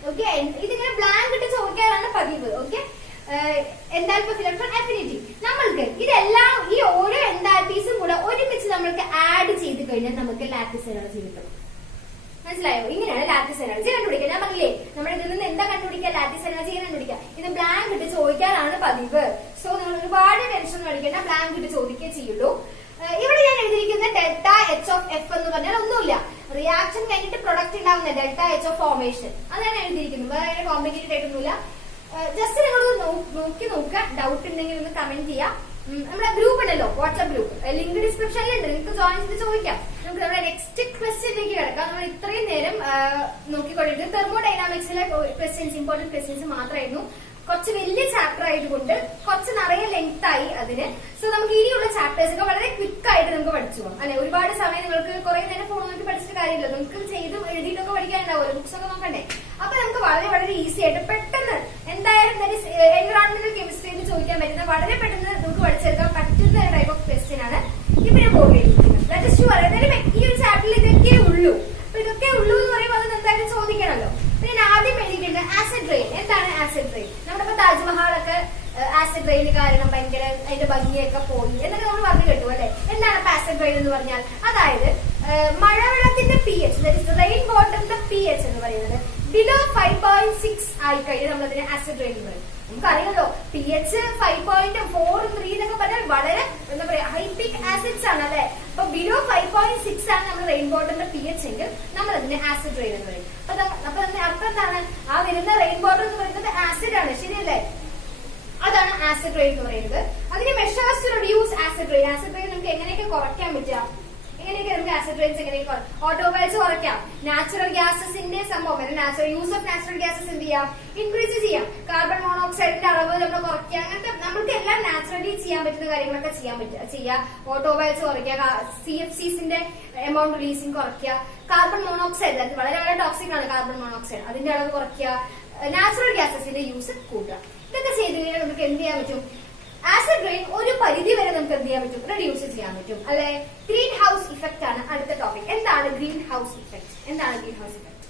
Okay, ഇതിങ്ങനെ ബ്ലാങ്ക് ഇട്ട് ചോദിക്കാറാണ് പതിവ്. Okay, enthalpy of electron affinity. നമ്മൾക്ക് ഇതെല്ലാം ഈ ഓരോ എൻതാൽപ്പീസും കൂടെ ഒരുമിച്ച് നമ്മൾക്ക് ആഡ് ചെയ്ത് കഴിഞ്ഞാൽ നമുക്ക് ലാറ്റിസ് എനർജി കിട്ടും. മനസ്സിലായോ? ഇങ്ങനെയാണ് ലാറ്റിസ് എനർജി കണ്ടുപിടിക്കുക. ഞാൻ പറഞ്ഞില്ലേ നമ്മൾ ഇതിൽ നിന്ന് എന്താ കണ്ടുപിടിക്കുക? ലാറ്റിസ് എനർജി കണ്ടുപിടിക്കുക. ഇത് ബ്ലാങ്ക് ഇട്ട് ചോദിക്കാറാണ് പതിവ്. സോ നിങ്ങൾ ഒരുപാട് ടെൻഷൻ മേടിക്കേണ്ട, ബ്ലാങ്ക് ഇട്ട് ചോദിക്കേ ചെയ്യുള്ളൂ. ഇവിടെ ഞാൻ എഴുതിയിരിക്കുന്ന ഡെൽറ്റ എച്ച് ഓഫ് എഫ് എന്ന് പറഞ്ഞാൽ ഒന്നുമില്ല, റിയാക്ഷൻ കഴിഞ്ഞിട്ട് പ്രൊഡക്റ്റ് ഉണ്ടാവുന്ന ഡെൽറ്റ എച്ച് ഓഫ് ഫോർമേഷൻ അതാണ് എഴുതിയിരിക്കുന്നത്. വേറെ കോംപ്ലിക്കേറ്റഡ് ആയിട്ടൊന്നുമില്ല. ജസ്റ്റ് നിങ്ങൾ നോക്കി നോക്കുക. ഡൗട്ട് ഉണ്ടെങ്കിൽ ഒന്ന് കമന്റ് ചെയ്യാം. നമ്മുടെ ഗ്രൂപ്പ് ഉണ്ടല്ലോ, വാട്സ്ആപ്പ് ഗ്രൂപ്പ്, ലിങ്ക് ഡിസ്ക്രിപ്ഷനിലുണ്ട്, നിങ്ങൾക്ക് ജോയിൻ ചെയ്ത് ചോദിക്കാം. നമുക്ക് നമ്മുടെ നെക്സ്റ്റ് ക്വസ്റ്റ്യനിലേക്ക് കിടക്കാം. നമ്മൾ ഇത്രയും നേരം നോക്കിക്കൊണ്ടിരുന്നത് തെർമോഡൈനാമിക്സിലെ ക്വസ്റ്റ്യൻസ്, ഇമ്പോർട്ടന്റ് ക്വസ്റ്റ്യൻസ് മാത്രമായിരുന്നു. കുറച്ച് വലിയ ചാപ്റ്റർ ആയതുകൊണ്ട് കുറച്ച് നിറയെ ലെങ്ത് ആയി അതിന്. സോ നമുക്ക് ഇനിയുള്ള ചാപ്റ്റേഴ്സ് ഒക്കെ വളരെ ക്വിക്ക് ആയിട്ട് നമുക്ക് പഠിച്ചു പോകാം അല്ലെ. ഒരുപാട് സമയം നിങ്ങൾക്ക് കുറെ നേരം ഫോൺ നോക്കി പഠിച്ചിട്ട് കാര്യമില്ല, നമുക്ക് ചെയ്തും എഴുതിയിട്ടൊക്കെ പഠിക്കാനുണ്ടാവുമല്ലോ, ബുക്സ് ഒക്കെ നോക്കണ്ടേ. അപ്പൊ നമുക്ക് വളരെ വളരെ ഈസി ആയിട്ട് പെട്ടെന്ന് എന്തായാലും എൻവയോൺമെന്റൽ കെമിസ്ട്രി എന്ന് ചോദിക്കാൻ പറ്റുന്ന വളരെ പെട്ടെന്ന് നമുക്ക് പഠിച്ചെടുക്കാൻ പറ്റുന്ന ഒരു ടൈപ്പ് ഓഫ് ക്വസ്റ്റ്യൻ ആണ് ഇപ്പൊ ഞാൻ പോയിരിക്കുന്നത്. That is sure. എന്തായാലും ഈ ഒരു ചാപ്റ്ററിൽ ഇതൊക്കെ ഉള്ളൂ. അപ്പൊ ഇതൊക്കെ ഉള്ളൂ എന്ന് പറയുമ്പോൾ അത് എന്തായാലും ചോദിക്കണമല്ലോ. ഞാൻ ആദ്യം എഴുതിയിട്ടുണ്ട് ആസിഡ് റെയിൻ. എന്താണ് ആസിഡ് റെയിൻ? നമ്മുടെ ഇപ്പൊ താജ്മഹാളൊക്കെ ആസിഡ് റെയിൻ കാരണം ഭയങ്കര അതിന്റെ ഭംഗിയൊക്കെ പോയി എന്നൊക്കെ നമ്മൾ പറഞ്ഞു കേട്ടു അല്ലെ. എന്താണ് ആസിഡ് റെയിൻ എന്ന് പറഞ്ഞാൽ? അതായത് മഴവെള്ളത്തിന്റെ pH, റെയിൻ വാട്ടറിന്റെ pH എന്ന് പറയുന്നത് ബിലോ 5.6 ആയി കഴിഞ്ഞാൽ നമ്മളതിനെ ആസിഡ് റെയിൻ എന്ന് പറയും. നമുക്കറിയാലോ pH 5.4, 3 എന്നൊക്കെ പറഞ്ഞാൽ വളരെ എന്താ പറയാ ഹൈ പീക്ക് ആസിഡ്സ് ആണ് അല്ലെ. അപ്പൊ ബിലോ 5.6 ആണ് നമ്മൾ റെയിൻ വാട്ടറിന്റെ pH എങ്കിൽ നമ്മൾ അതിനെ ആസിഡ് റെയിൻ എന്ന് പറയും. അപ്പൊ അതിന്റെ അർത്ഥം എന്താണ്? ആ വരുന്ന റെയിൻ വാട്ടർ എന്ന് പറയുന്നത് ആസിഡ് ആണ്, ശരിയല്ലേ? അതാണ് ആസിഡ് റെയിൻ എന്ന് പറയുന്നത്. അതിന് measures to reduce acid rain. Acid rain നമുക്ക് എങ്ങനെയൊക്കെ കുറയ്ക്കാൻ പറ്റുക? എങ്ങനെയൊക്കെ നമുക്ക് ആസിഡ് റെയിൻസ് എങ്ങനെയൊക്കെ ഓട്ടോമൊബൈൽസ് കുറയ്ക്കാം, നാച്ചുറൽ ഗ്യാസസിന്റെ സംഭവം യൂസ് ഓഫ് നാച്ചുറൽ ഗ്യാസസ് എന്ത് ചെയ്യാം? ഇൻക്രീസ് ചെയ്യാം. കാർബൺ മോണോക്സൈഡിന്റെ അളവ് നമ്മൾ കുറയ്ക്കുക. അങ്ങനത്തെ നമുക്ക് എല്ലാം നാച്ചുറലി ചെയ്യാൻ പറ്റുന്ന കാര്യങ്ങളൊക്കെ ചെയ്യാം. ഓട്ടോമൊബൈൽസ് കുറയ്ക്കുക, CFCസിന്റെ എമൗണ്ട് റിലീസിംഗ് കുറയ്ക്കുക, കാർബൺ മോണോക്സൈഡ് അത് വളരെ വളരെ ടോക്സിക് ആണ് കാർബൺ മോണോക്സൈഡ്, അതിന്റെ അളവ് കുറയ്ക്കുക, നാച്ചുറൽ ഗ്യാസസിന്റെ യൂസ് കൂട്ടുക. ഇതൊക്കെ ചെയ്ത് കഴിഞ്ഞാൽ നമുക്ക് എന്ത് ചെയ്യാൻ പറ്റും? ആസിഡ് റെയിൻ ഒരു പരിധി വരെ നമുക്ക് എന്ത് ചെയ്യാൻ പറ്റും? റെഡ്യൂസ് ചെയ്യാൻ പറ്റും അല്ലെ. ഗ്രീൻ ഹൗസ് ഇഫക്റ്റ് ആണ് അടുത്ത ടോപ്പിക്. എന്താണ് ഗ്രീൻ ഹൗസ് ഇഫക്റ്റ്? എന്താണ് ഗ്രീൻ ഹൗസ് ഇഫക്റ്റ്?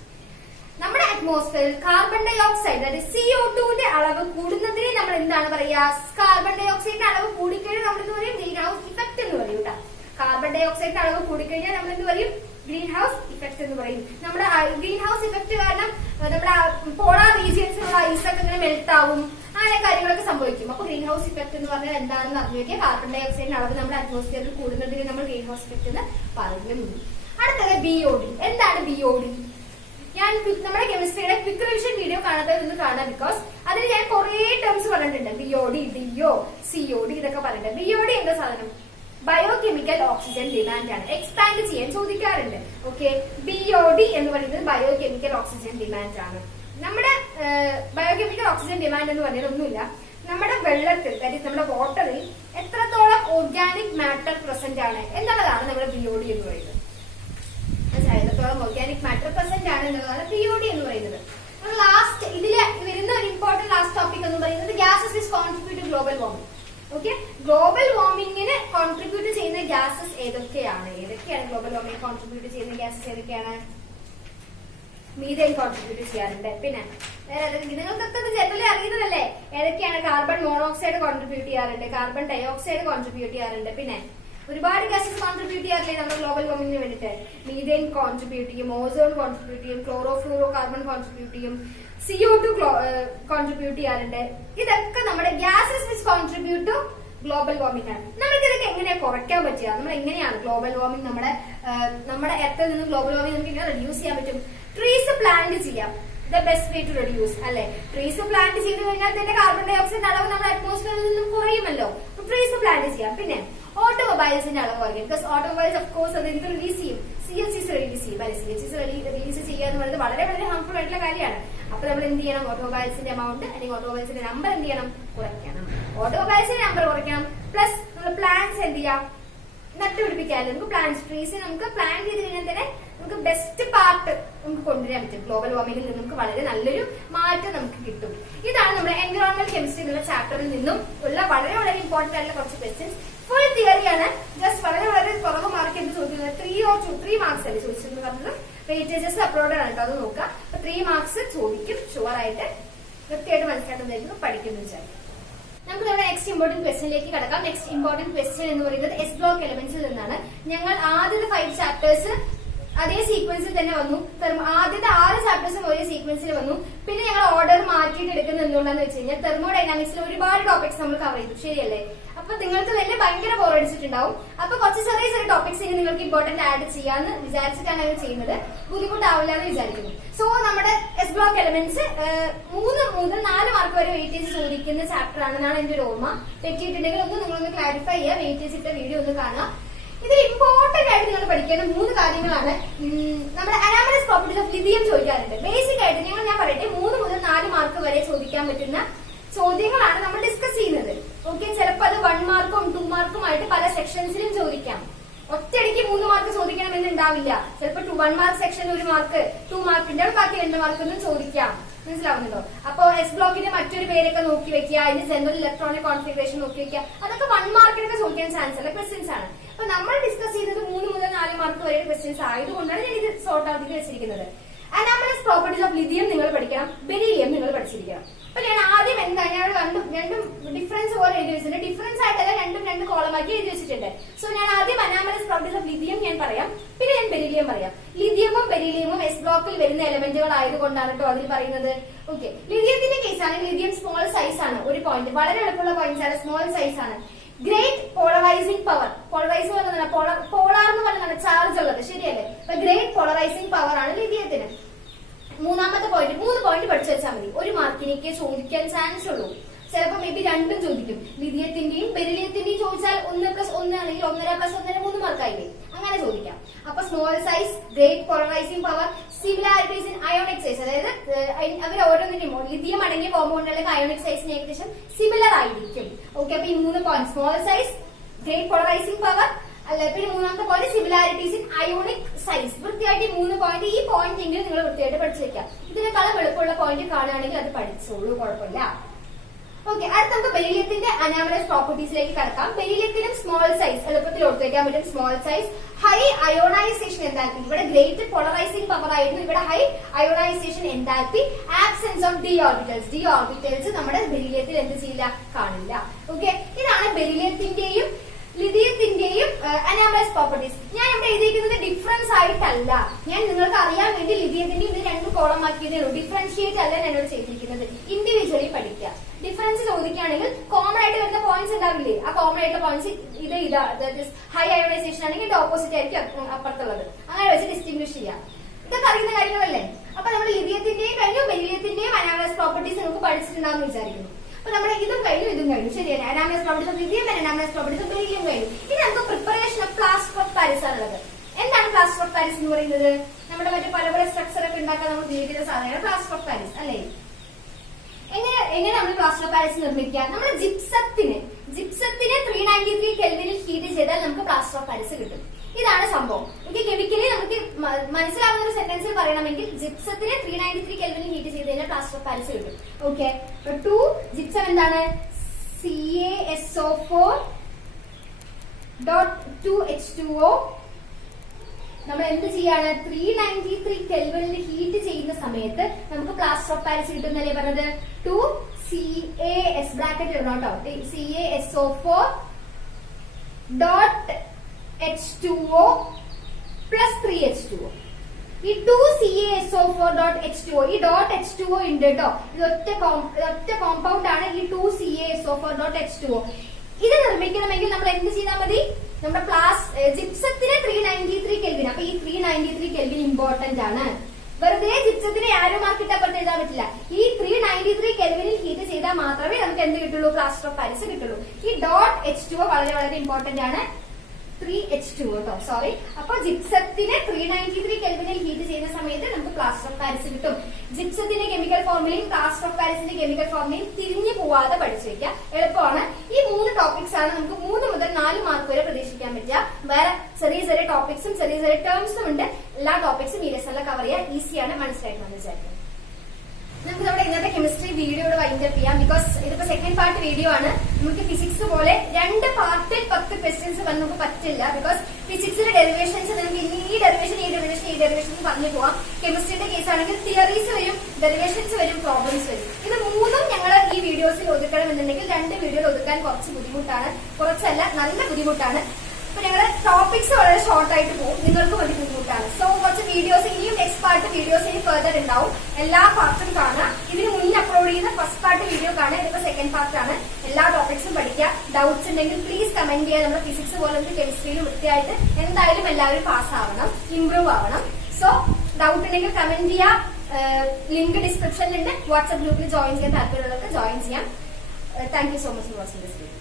നമ്മുടെ അറ്റ്മോസ്ഫിയറിൽ കാർബൺ ഡൈ ഓക്സൈഡ് അതായത് CO2ന്റെ അളവ് കൂടുന്നതിനെ നമ്മൾ എന്താണ് പറയാ? കാർബൺ ഡൈ ഓക്സൈഡിന്റെ അളവ് കൂടിക്കഴിഞ്ഞാൽ നമ്മൾ എന്ത് പറയും? ഗ്രീൻ ഹൗസ് ഇഫക്റ്റ് എന്ന് പറയും കേട്ടോ. കാർബൺ ഡൈ ഓക്സൈഡിന്റെ അളവ് കൂടിക്കഴിഞ്ഞാൽ നമ്മൾ എന്ത് പറയും? ഗ്രീൻ ഹൗസ് ഇഫക്റ്റ് എന്ന് പറയും. നമ്മുടെ ഗ്രീൻ ഹൗസ് ഇഫക്റ്റ് കാരണം നമ്മുടെ പോളാർ റീജിയൻസിലുള്ള ഐസൊക്കെ ഇങ്ങനെ മെൽറ്റ് ആവും, അങ്ങനെ കാര്യങ്ങളൊക്കെ സംഭവിക്കും. അപ്പൊ ഗ്രീൻ ഹൗസ് ഇഫക്റ്റ് എന്ന് പറഞ്ഞാൽ എന്താണെന്ന് അറിഞ്ഞു വെക്കുക. കാർബൺ ഡൈ ഓക്സൈഡിന്റെ അളവ് നമ്മുടെ അറ്റ്മോസ്ഫിയറിൽ കൂടുന്നതിന് നമ്മൾ ഗ്രീൻ ഹൗസ് ഇഫക്റ്റ് എന്ന് പറയുന്നു. അടുത്തത് BOD. എന്താണ് BOD? ഞാൻ നമ്മുടെ കെമിസ്ട്രിയുടെ ക്വിക്ക് റിവിഷൻ വീഡിയോ കാണാത്തതൊന്ന് കാണാം. ബിക്കോസ് അതിൽ ഞാൻ കുറെ ടേംസ് പറഞ്ഞിട്ടുണ്ട്. BOD, DO, COD ഇതൊക്കെ പറഞ്ഞിട്ടുണ്ട്. BOD എന്താ സാധനം? ബയോകെമിക്കൽ ഓക്സിജൻ ഡിമാൻഡ് ആണ്. എക്സ്പാൻഡ് ചെയ്യാൻ ചോദിക്കാറുണ്ട്. ഓക്കെ, BOD എന്ന് പറയുന്നത് ബയോകെമിക്കൽ ഓക്സിജൻ ഡിമാൻഡ് ആണ്. നമ്മുടെ ബയോകെമിക്കൽ ഓക്സിജൻ ഡിമാൻഡ് എന്ന് പറഞ്ഞാൽ ഒന്നുമില്ല, നമ്മുടെ വെള്ളത്തിൽ അതായത് നമ്മുടെ വാട്ടറിൽ എത്രത്തോളം ഓർഗാനിക് മാറ്റർ പ്രസന്റ് ആണ് എന്നുള്ളതാണ് നമ്മുടെ BOD എന്ന് പറയുന്നത്. എത്രത്തോളം ഓർഗാനിക് മാറ്റർ പ്രസന്റ് ആണ് എന്നുള്ളതാണ് BOD എന്ന് പറയുന്നത്. ലാസ്റ്റ് ഇതില് വരുന്ന ഒരു ഇമ്പോർട്ടന്റ് ലാസ്റ്റ് ടോപ്പിക് എന്ന് പറയുന്നത് gases is contribute to global warming. Okay, global വാർമിംഗിന് കോൺട്രിബ്യൂട്ട് ചെയ്യുന്ന ഗ്യാസസ് ഏതൊക്കെയാണ്? ഗ്ലോബൽ വാർമിംഗ് കോൺട്രിബ്യൂട്ട് ചെയ്യുന്ന ഗ്യാസസ് ഏതൊക്കെയാണ്? മീഥേൻ കോൺട്രിബ്യൂട്ട് ചെയ്യാറുണ്ട്. പിന്നെ നിങ്ങൾക്കൊക്കെ ജനറലി അറിയുന്നതല്ലേ ഏതൊക്കെയാണ്? കാർബൺ മോണോക്സൈഡ് കോൺട്രിബ്യൂട്ട് ചെയ്യാറുണ്ട്, കാർബൺ ഡയോക്സൈഡ് കോൺട്രിബ്യൂട്ട് ചെയ്യാറുണ്ട്. പിന്നെ ഒരുപാട് ഗ്യാസസ് കോൺട്രിബ്യൂട്ട് ചെയ്യാറില്ലേ നമ്മുടെ ഗ്ലോബൽ വാർമിംഗിന് വേണ്ടിയിട്ട്? മീഥേൻ കോൺട്രിബ്യൂട്ട് ചെയ്യും, ഓസോൺ കോൺട്രിബ്യൂട്ട് ചെയ്യും, ക്ലോറോഫ്ലൂറോ കാർബൺ കോൺട്രിബ്യൂട്ട് ചെയ്യും, CO2 കോൺട്രിബ്യൂട്ട് ചെയ്യാറുണ്ട്. ഇതൊക്കെ നമ്മുടെ gases which contribute to global warming ആണ്. നമുക്ക് ഇതൊക്കെ എങ്ങനെയാ കുറയ്ക്കാൻ പറ്റുക? നമ്മൾ എങ്ങനെയാണ് ഗ്ലോബൽ വാർമിംഗ് നമ്മുടെ എർത്തിൽ നിന്ന് ഗ്ലോബൽ വാർമിംഗ് നമുക്ക് എങ്ങനെ റെഡ്യൂസ് ചെയ്യാൻ പറ്റും? ട്രീസ് പ്ലാന്റ് ചെയ്യാം. The best way to reduce അല്ലെ. ട്രീസ് പ്ലാന്റ് ചെയ്ത് കഴിഞ്ഞാൽ തന്നെ കാർബൺ ഡൈ ഓക്സൈഡ് അളവ് നമ്മുടെ അറ്റ്മോസ്ഫിയറിൽ നിന്നും കുറയുമല്ലോ. ട്രീസ് പ്ലാന്റ് ചെയ്യാം. പിന്നെ ഓട്ടോമൊബൈൽസിന്റെ അളവ് കുറയ്ക്കും. ബിക്കോസ് ഓട്ടോമൊബൈൽസ് ഓഫ് കോഴ്സ് അത് എന്ത് റിലീസ് ചെയ്യും? CFCs റിലീസ് ചെയ്യും. CFCs റിലീസ് ചെയ്യുക എന്ന് പറയുന്നത് വളരെ വളരെ ഹാർംഫുൾ ആയിട്ടുള്ള കാര്യമാണ്. അപ്പൊ നമ്മൾ എന്ത് ചെയ്യണം? ഓട്ടോമൊബൈൽസിന്റെ എമൗണ്ട് അല്ലെങ്കിൽ ഓട്ടോമൊബൈൽസിന്റെ നമ്പർ എന്ത് ചെയ്യണം? കുറയ്ക്കണം. ഓട്ടോമൊബൈൽസിന്റെ നമ്പർ കുറയ്ക്കണം. പ്ലസ് നമ്മൾ പ്ലാന്റ്സ് എന്ത് ചെയ്യാം? നട്ടുപിടിപ്പിക്കാമല്ലോ. നമുക്ക് പ്ലാന്റ്സ് ട്രീസ് നമുക്ക് പ്ലാൻ ചെയ്ത് കഴിഞ്ഞാൽ തന്നെ നമുക്ക് ബെസ്റ്റ് പാർട്ട് നമുക്ക് കൊണ്ടുവരാൻ പറ്റും. ഗ്ലോബൽ വാർമിംഗിൽ നിന്ന് നമുക്ക് വളരെ നല്ലൊരു മാറ്റം നമുക്ക് കിട്ടും. ഇതാണ് നമ്മുടെ എൻവിറോൺമെന്റൽ കെമിസ്ട്രി എന്നുള്ള ചാപ്റ്ററിൽ നിന്നും ഉള്ള വളരെ വളരെ ഇമ്പോർട്ടന്റ് ആയിട്ടുള്ള കുറച്ച് ക്വസ്റ്റ്യൻസ്. ഫുൾ തിയറിയാണ്. ജസ്റ്റ് വളരെ വളരെ കുറവ് മാർക്ക് എന്ത് ചോദിക്കുന്നത്? 3 മാർക്സ് അല്ലേ ചോദിച്ചെന്ന് പറഞ്ഞത്. വെയിറ്റേജസ് അപ്ലോഡഡ് ആണ് കേട്ടോ, അത് നോക്കുക. അപ്പൊ 3 മാർക്സ് ചോദിക്കും ഷുവർ ആയിട്ട്. കൃത്യമായിട്ട് മനസ്സിലാക്കുന്നതായിരിക്കും പഠിക്കുന്നു വിചാരിക്കും. നമുക്ക് നമ്മുടെ നെക്സ്റ്റ് ഇമ്പോർട്ടന്റ് ക്വസ്റ്റ്യനിലേക്ക് കടക്കാം. നെക്സ്റ്റ് ഇമ്പോർട്ടന്റ് ക്വസ്റ്റ്യൻ എന്ന് പറയുന്നത് S ബ്ലോക്ക് എലമെന്റ്സിൽ നിന്നാണ്. ഞങ്ങൾ ആദ്യത്തെ 5 ചാപ്റ്റേഴ്സ് അതേ സീക്വൻസിൽ തന്നെ വന്നു. ആദ്യത്തെ 6 ചാപ്റ്റേഴ്സും ഒരേ സീക്വൻസിൽ വന്നു. പിന്നെ ഞങ്ങൾ ഓർഡർ മാറ്റിയിട്ട് എടുക്കുന്നത് എന്തുകൊണ്ടാന്ന് വെച്ച് കഴിഞ്ഞാൽ തെർമോഡൈനാമിക്സിൽ ഒരുപാട് ടോപ്പിക്സ് നമ്മൾ കവർ ചെയ്തു, ശരിയല്ലേ? അപ്പൊ നിങ്ങൾക്ക് തന്നെ ഭയങ്കര ബോറടിച്ചിട്ടുണ്ടാവും. അപ്പൊ കുറച്ച് ചെറിയ ചെറിയ ടോപ്പിക്സ് ഇനി നിങ്ങൾക്ക് ഇമ്പോർട്ടന്റ് ആഡ് ചെയ്യാന്ന് വിചാരിച്ചിട്ടാണ് അത് ചെയ്യുന്നത്. ബുദ്ധിമുട്ടാവില്ല എന്ന് വിചാരിക്കുന്നു. സോ നമ്മുടെ S ബ്ലോക്ക് എലമെന്റ്സ് 3 മുതൽ 4 മാർക്ക് വരെ വെയിറ്റേജ് ചോദിക്കുന്ന ചാപ്റ്റർ ആണെന്നാണ് എന്റെ ഒരു ഓർമ്മ. തെറ്റിയിട്ടുണ്ടെങ്കിൽ നിങ്ങളൊന്ന് ക്ലാരിഫൈ ചെയ്യുക. വെയിറ്റേജ് ഇട്ട വീഡിയോ ഒന്ന് കാണുക. ഇതിൽ ഇമ്പോർട്ടന്റ് ആയിട്ട് നിങ്ങൾ പഠിക്കേണ്ട 3 കാര്യങ്ങളാണ്. നമ്മുടെ അനാമലസ് പ്രോപ്പർട്ടീസ് ഓഫ് ലിഥിയം ചോദിക്കാറുണ്ട്. ബേസിക് ആയിട്ട് ഞാൻ പറയട്ടെ, 3 മുതൽ 4 മാർക്ക് വരെ ചോദിക്കാൻ പറ്റുന്ന ചോദ്യങ്ങളാണ് നമ്മൾ ഡിസ്കസ് ചെയ്യുന്നത്. ഓക്കെ, ചിലപ്പോൾ അത് 1 മാർക്കും 2 മാർക്കുമായിട്ട് പല സെക്ഷൻസിലും ചോദിക്കാം. ഒറ്റയടിക്ക് 3 മാർക്ക് ചോദിക്കണമെന്ന് ഉണ്ടാവില്ല. ചിലപ്പോൾ 1 മാർക്ക് സെക്ഷൻ 1 മാർക്ക്, 2 മാർക്കിന്റെ ബാക്കി 2 മാർക്കൊന്നും ചോദിക്കാം. മനസ്സിലാവുന്നുണ്ടോ? അപ്പൊ S ബ്ലോക്കിന്റെ മറ്റൊരു പേരൊക്കെ നോക്കി വെക്കുക, അതിന്റെ ജനറൽ ഇലക്ട്രോണിക് കോൺഫിഗറേഷൻ നോക്കി വെക്കുക. അതൊക്കെ 1 മാർക്കിനൊക്കെ ചോദിക്കാൻ ചാൻസ് ഉള്ള ക്വസ്റ്റ്യൻസ് ആണ്. അപ്പൊ നമ്മൾ ഡിസ്കസ് ചെയ്തത് 3 മുതൽ 4 മാർക്ക് വരെ ക്വസ്റ്റ്യൻസ് ആയതുകൊണ്ടാണ് ഞാൻ ഇത് സോർട്ട് ഔട്ട് ചെയ്ത് വെച്ചിരിക്കുന്നത്. അനാമലസ് പ്രോപ്പർട്ടീസ് ഓഫ് ലിഥിയം നിങ്ങൾ പഠിക്കണം, ബെരീലിയം നിങ്ങൾ പഠിച്ചിരിക്കണം. അപ്പൊ ഞാൻ ആദ്യം എന്താണ് ഞാൻ രണ്ടും ഡിഫറൻസ് പോലെ എഴുതി വെച്ചിട്ടുണ്ട്. ഡിഫറൻസ് ആയിട്ടല്ല, രണ്ടും രണ്ട് കോളമാക്കി എഴുതി വെച്ചിട്ടുണ്ട്. സോ ഞാൻ ആദ്യം അനാമലസ് പ്രോപ്പർട്ടീസ് ഓഫ് ലിഥിയം ഞാൻ പറയാം, പിന്നെ ഞാൻ ബെരീലിയം പറയാം. ലിഥിയമും ബെരീലിയമും എസ് ബ്ലോക്കിൽ വരുന്ന എലമെന്റുകൾ ആയതുകൊണ്ടാണ് കേട്ടോ അതിൽ പറയുന്നത്. ഓക്കെ, ലിഥിയത്തിന്റെ കേസാണ്, ലിഥിയം സ്മോൾ സൈസ് ആണ്. ഒരു പോയിന്റ് വളരെ എളുപ്പമുള്ള പോയിന്റ്സ് ആണ്, സ്മോൾ സൈസ് ആണ്. ഗ്രേറ്റ് പോളറൈസിംഗ് പവർ, പോളറൈസ് പറഞ്ഞാൽ പോളാർ എന്ന് പറഞ്ഞാൽ ചാർജ് ഉള്ളത്, ശരിയല്ലേ? അപ്പൊ ഗ്രേറ്റ് പോളറൈസിംഗ് പവർ ആണ് ലിഥിയത്തിന്. മൂന്നാമത്തെ പോയിന്റ്, 3 പോയിന്റ് പഠിച്ചു വെച്ചാൽ മതി. ഒരു മാർക്കിനേക്ക് ചോദിക്കാൻ ചാൻസ് ഉള്ളൂ. ചിലപ്പോൾ മേ ബി രണ്ടും ചോദിക്കും. ലിഥിയത്തിന്റെയും ബെരിലിയത്തിന്റെയും ചോദിച്ചാൽ 1+1 അല്ലെങ്കിൽ 1.5+1 3 മാർക്കായില്ലേ, അങ്ങനെ ചോദിക്കാം. അപ്പൊ small size, great polarising power, similarities in ionic size, അതായത് അവർ ഓരോന്നിന്റെയും ലിഥിയം അടങ്ങിയ കോമ്പൗണ്ടുകളിലേക്ക് അയോണിക് സൈസിന് ഏകദേശം സിമിലർ ആയിരിക്കും. ഓക്കെ, അപ്പൊ ഈ 3 point, small size, great polarising power, അല്ല പിന്നെ മൂന്നാമത്തെ point similarities in ionic size. വൃത്തിയായിട്ട് 3 പോയിന്റ്, ഈ പോയിന്റ് എങ്കിലും നിങ്ങൾ വൃത്തിയായിട്ട് പഠിച്ചു വെക്കാം. ഇതിനേക്കാളും എളുപ്പമുള്ള പോയിന്റ് കാണുകയാണെങ്കിൽ അത് പഠിച്ചോളൂ, കുഴപ്പമില്ല. ഓക്കെ, അടുത്ത നമുക്ക് ബെരീലിയത്തിന്റെ അനാമലസ് പ്രോപ്പർട്ടീസിലേക്ക് കടക്കാം. ബെരീലിയത്തിനും സ്മോൾ സൈസ് എളുപ്പത്തിൽ ഓർത്തു വെക്കാൻ പറ്റും. Small size, high ionisation enthalpy. ഇവിടെ ഗ്രേറ്റ് പോളറൈസിംഗ് പവർ ആയിരുന്നു, ഇവിടെ high ionisation enthalpy, absence of D orbitals. D orbitals നമ്മുടെ ബെരീലിയത്തിൽ എന്ത് ചെയ്യില്ല, കാണില്ല. ഓക്കെ, ഇതാണ് ബെരീലിയത്തിന്റെയും ലിഥിയത്തിന്റെയും അനാമലസ് പ്രോപ്പർട്ടീസ്. ഞാൻ ഇവിടെ എഴുതിയിരിക്കുന്നത് ഡിഫറൻസ് ആയിട്ടല്ല, ഞാൻ നിങ്ങൾക്ക് അറിയാൻ വേണ്ടി ലിഥിയത്തിന്റെയും ഇത് 2 കോളം ആക്കിയതേ ഉള്ളൂ. ഡിഫറൻഷിയേറ്റ് അല്ല ഞാനോട് ചെയ്തിരിക്കുന്നത്, ഇൻഡിവിജ്വലി പഠിക്കുക. ഡിഫറൻസ് ചോദിക്കുകയാണെങ്കിൽ കോമൺ ആയിട്ട് വരുന്ന പോയിന്റ്സ് ഉണ്ടാവില്ലേ, ആ കോമൺ ആയിട്ടുള്ള പോയിന്റ്സ് ഇതാ ഹൈ അയോണൈസേഷൻ ആണെങ്കിൽ ഇത് ഓപ്പോസിറ്റ് ആയിരിക്കും അപ്പുറത്തുള്ളത്, അങ്ങനെ വെച്ച് ഡിസ്റ്റിംഗ്വിഷ് ചെയ്യാം. ഇതൊക്കെ അറിയുന്ന കാര്യങ്ങളല്ലേ. അപ്പൊ നമ്മൾ ലിഥിയത്തിന്റെയും കഴിഞ്ഞു, ബെരീലിയത്തിന്റെയും അനാമലസ് പ്രോപ്പർട്ടീസ് നമുക്ക് പഠിച്ചിട്ടുണ്ടാവുമെന്ന് വിചാരിക്കുന്നു. അപ്പൊ നമ്മുടെ ഇതും കഴിഞ്ഞു, ഇതും കഴിഞ്ഞു, ശരിയല്ലേ? Anomalous properties of lithium, anomalous properties of beryllium കഴിഞ്ഞു. ഇനി നമുക്ക് preparation of plaster of Paris ആണുള്ളത്. എന്താണ് പ്ലാസ്റ്റർ ഓഫ് പാരീസ് എന്ന് പറയുന്നത്? നമ്മുടെ മറ്റു പല പല സ്ട്രക്ചർ ഒക്കെ ഉണ്ടാക്കാൻ നമ്മൾ ഉപയോഗിക്കുന്ന സാധനമാണ് പ്ലാസ്റ്റർ ഓഫ് പാരീസ്, അല്ലേ? എങ്ങനെ നമ്മൾ പ്ലാസ്റ്റർ ഓഫ് പാരീസ് നിർമ്മിക്കുക? നമ്മുടെ ജിപ്സത്തിന് 393 കെൽവിനിൽ ഹീറ്റ് ചെയ്താൽ നമുക്ക് പ്ലാസ്റ്റർ ഓഫ് പാരീസ് കിട്ടും. ഇതാണ് സംഭവം. നമുക്ക് കെമിക്കലി നമുക്ക് മനസ്സിലാവുന്ന ഒരു സെന്റൻസിൽ പറയണമെങ്കിൽ ജിപ്സത്തിന് 393 കെൽവിനിൽ ഹീറ്റ് ചെയ്ത് കഴിഞ്ഞാൽ പ്ലാസ്റ്റർ ഓഫ് പാരീസ് കിട്ടും. ഓക്കെ, 2 ജിപ്സം എന്താണ്? CaSO4.2H2O. നമ്മൾ എന്ത് ചെയ്യാണ്? 393 കെൽവിനിൽ ഹീറ്റ് ചെയ്യുന്ന സമയത്ത് നമുക്ക് പ്ലാസ്റ്റർ ഓഫ് പാരീസ് കിട്ടുന്നല്ലേ പറഞ്ഞത്? 2 CaS ബ്രാക്കറ്റ് ഇടണം കേട്ടോ. CaSO4.H2O plus 3H2O. ഈ 2CaSO4.H2O, ഈ .H2O ഉണ്ട് കേട്ടോ. ഇത് ഒറ്റ കോമ്പൗണ്ട് ആണ് ഈ 2CaSO4.H2O. ഇത് നിർമ്മിക്കണമെങ്കിൽ നമ്മൾ എന്ത് ചെയ്താൽ മതി? നമ്മുടെ ജിപ്സത്തിന് 393 കെൽവിൻ. അപ്പൊ ഈ 393 കെൽവിൻ ഇമ്പോർട്ടന്റ് ആണ്. വെറുതെ ജിപ്സത്തിന് ആരോ മാർക്കിട്ട് അപ്പുറത്ത് എഴുതാൻ പറ്റില്ല. ഈ 393 കെൽവിനിൽ ഹീറ്റ് ചെയ്താൽ മാത്രമേ നമുക്ക് എന്ത് കിട്ടുള്ളൂ? പ്ലാസ്റ്റർ ഓഫ് പാരീസ് കിട്ടുള്ളൂ. ഈ .H2O വളരെ വളരെ ഇമ്പോർട്ടന്റ് ആണ്. 3H2O കേട്ടോ, സോറി. അപ്പൊ ജിപ്സത്തിന് 393 കെൽവിനിൽ ഹീറ്റ് ചെയ്യുന്ന സമയത്ത് നമുക്ക് പ്ലാസ്റ്റർ ഓഫ് പാരീസ് കിട്ടും. ജിപ്സത്തിന്റെ കെമിക്കൽ ഫോർമുലയും പ്ലാസ്റ്റർ ഓഫ് പാരീസിന്റെ കെമിക്കൽ ഫോർമുലയും തിരിഞ്ഞു പോവാതെ പഠിച്ചു വെക്കുക, എളുപ്പമാണ്. ഈ 3 ടോപ്പിക്സ് ആണ് നമുക്ക് 3 മുതൽ 4 മാർക്ക് വരെ പ്രതീക്ഷിക്കാൻ പറ്റുക. വേറെ ചെറിയ ചെറിയ ടോപ്പിക്സും ചെറിയ ചെറിയ ടേംസും ഉണ്ട്. എല്ലാ ടോപ്പിക്സും ഈ ലെസണിൽ കവർ ചെയ്യാൻ ഈസിയാണ്, മനസ്സിലാക്കണമെന്ന് വിചാരിക്കുന്നു. നമുക്ക് നമ്മുടെ ഇന്നത്തെ കെമിസ്ട്രി വീഡിയോയുടെ വൈൻഡപ്പ് ചെയ്യാം. ബിക്കോസ് ഇതിപ്പോ സെക്കൻഡ് പാർട്ട് വീഡിയോ ആണ്. നമുക്ക് ഫിസിക്സ് പോലെ 2 പാർട്ടിൽ 10 ക്വസ്റ്റ്യൻസ് നമുക്ക് പറ്റില്ല. ബിക്കോസ് ഫിസിക്സിലെ ഡെറിവേഷൻസ് നിങ്ങൾക്ക് ഇനി ഈ ഡെറിവേഷൻ പറഞ്ഞു പോവാം. കെമിസ്ട്രിയുടെ കേസ് ആണെങ്കിൽ തിയറീസ് വരും, ഡെറിവേഷൻസ് വരും, പ്രോബ്ലംസ് വരും. ഇത് 3ഉം ഞങ്ങൾ ഈ വീഡിയോസിൽ ഒതുക്കണം എന്നുണ്ടെങ്കിൽ 2 വീഡിയോയിൽ ഒതുക്കാൻ കുറച്ച് ബുദ്ധിമുട്ടാണ്. കുറച്ചല്ല, നല്ല ബുദ്ധിമുട്ടാണ്. അപ്പൊ ഞങ്ങളുടെ ടോപ്പിക്സ് വളരെ ഷോർട്ട് ആയിട്ട് പോകും, നിങ്ങൾക്കും ഒരു ബുദ്ധിമുട്ടാണ്. സോ കുറച്ച് വീഡിയോസ് ഇനിയും നെക്സ്റ്റ് പാർട്ട് വീഡിയോസ് ഇനി ഫെർദർ ഉണ്ടാവും. എല്ലാ പാർട്ടും കാണാം. ഇതിന് മുന്നേ അപ്ലോഡ് ചെയ്യുന്ന ഫസ്റ്റ് പാർട്ട് വീഡിയോ കാണാം. ഇതിപ്പോ സെക്കൻഡ് പാർട്ടാണ്. എല്ലാ ടോപ്പിക്സും പഠിക്കുക. ഡൗട്ട്സ് ഉണ്ടെങ്കിൽ പ്ലീസ് കമന്റ് ചെയ്യുക. നമ്മുടെ ഫിസിക്സ് പോലെ കെമിസ്ട്രിയിൽ വൃത്തിയായിട്ട് എന്തായാലും എല്ലാവരും പാസ് ആവണം, ഇംപ്രൂവ് ആവണം. സോ ഡൗട്ട് ഉണ്ടെങ്കിൽ കമന്റ് ചെയ്യുക. ലിങ്ക് ഡിസ്ക്രിപ്ഷനിലുണ്ട്. വാട്സ്ആപ്പ് ഗ്രൂപ്പിൽ ജോയിൻ ചെയ്യാൻ താല്പര്യമുള്ളവർക്ക് ജോയിൻ ചെയ്യാം. Thank you so much for watching this video.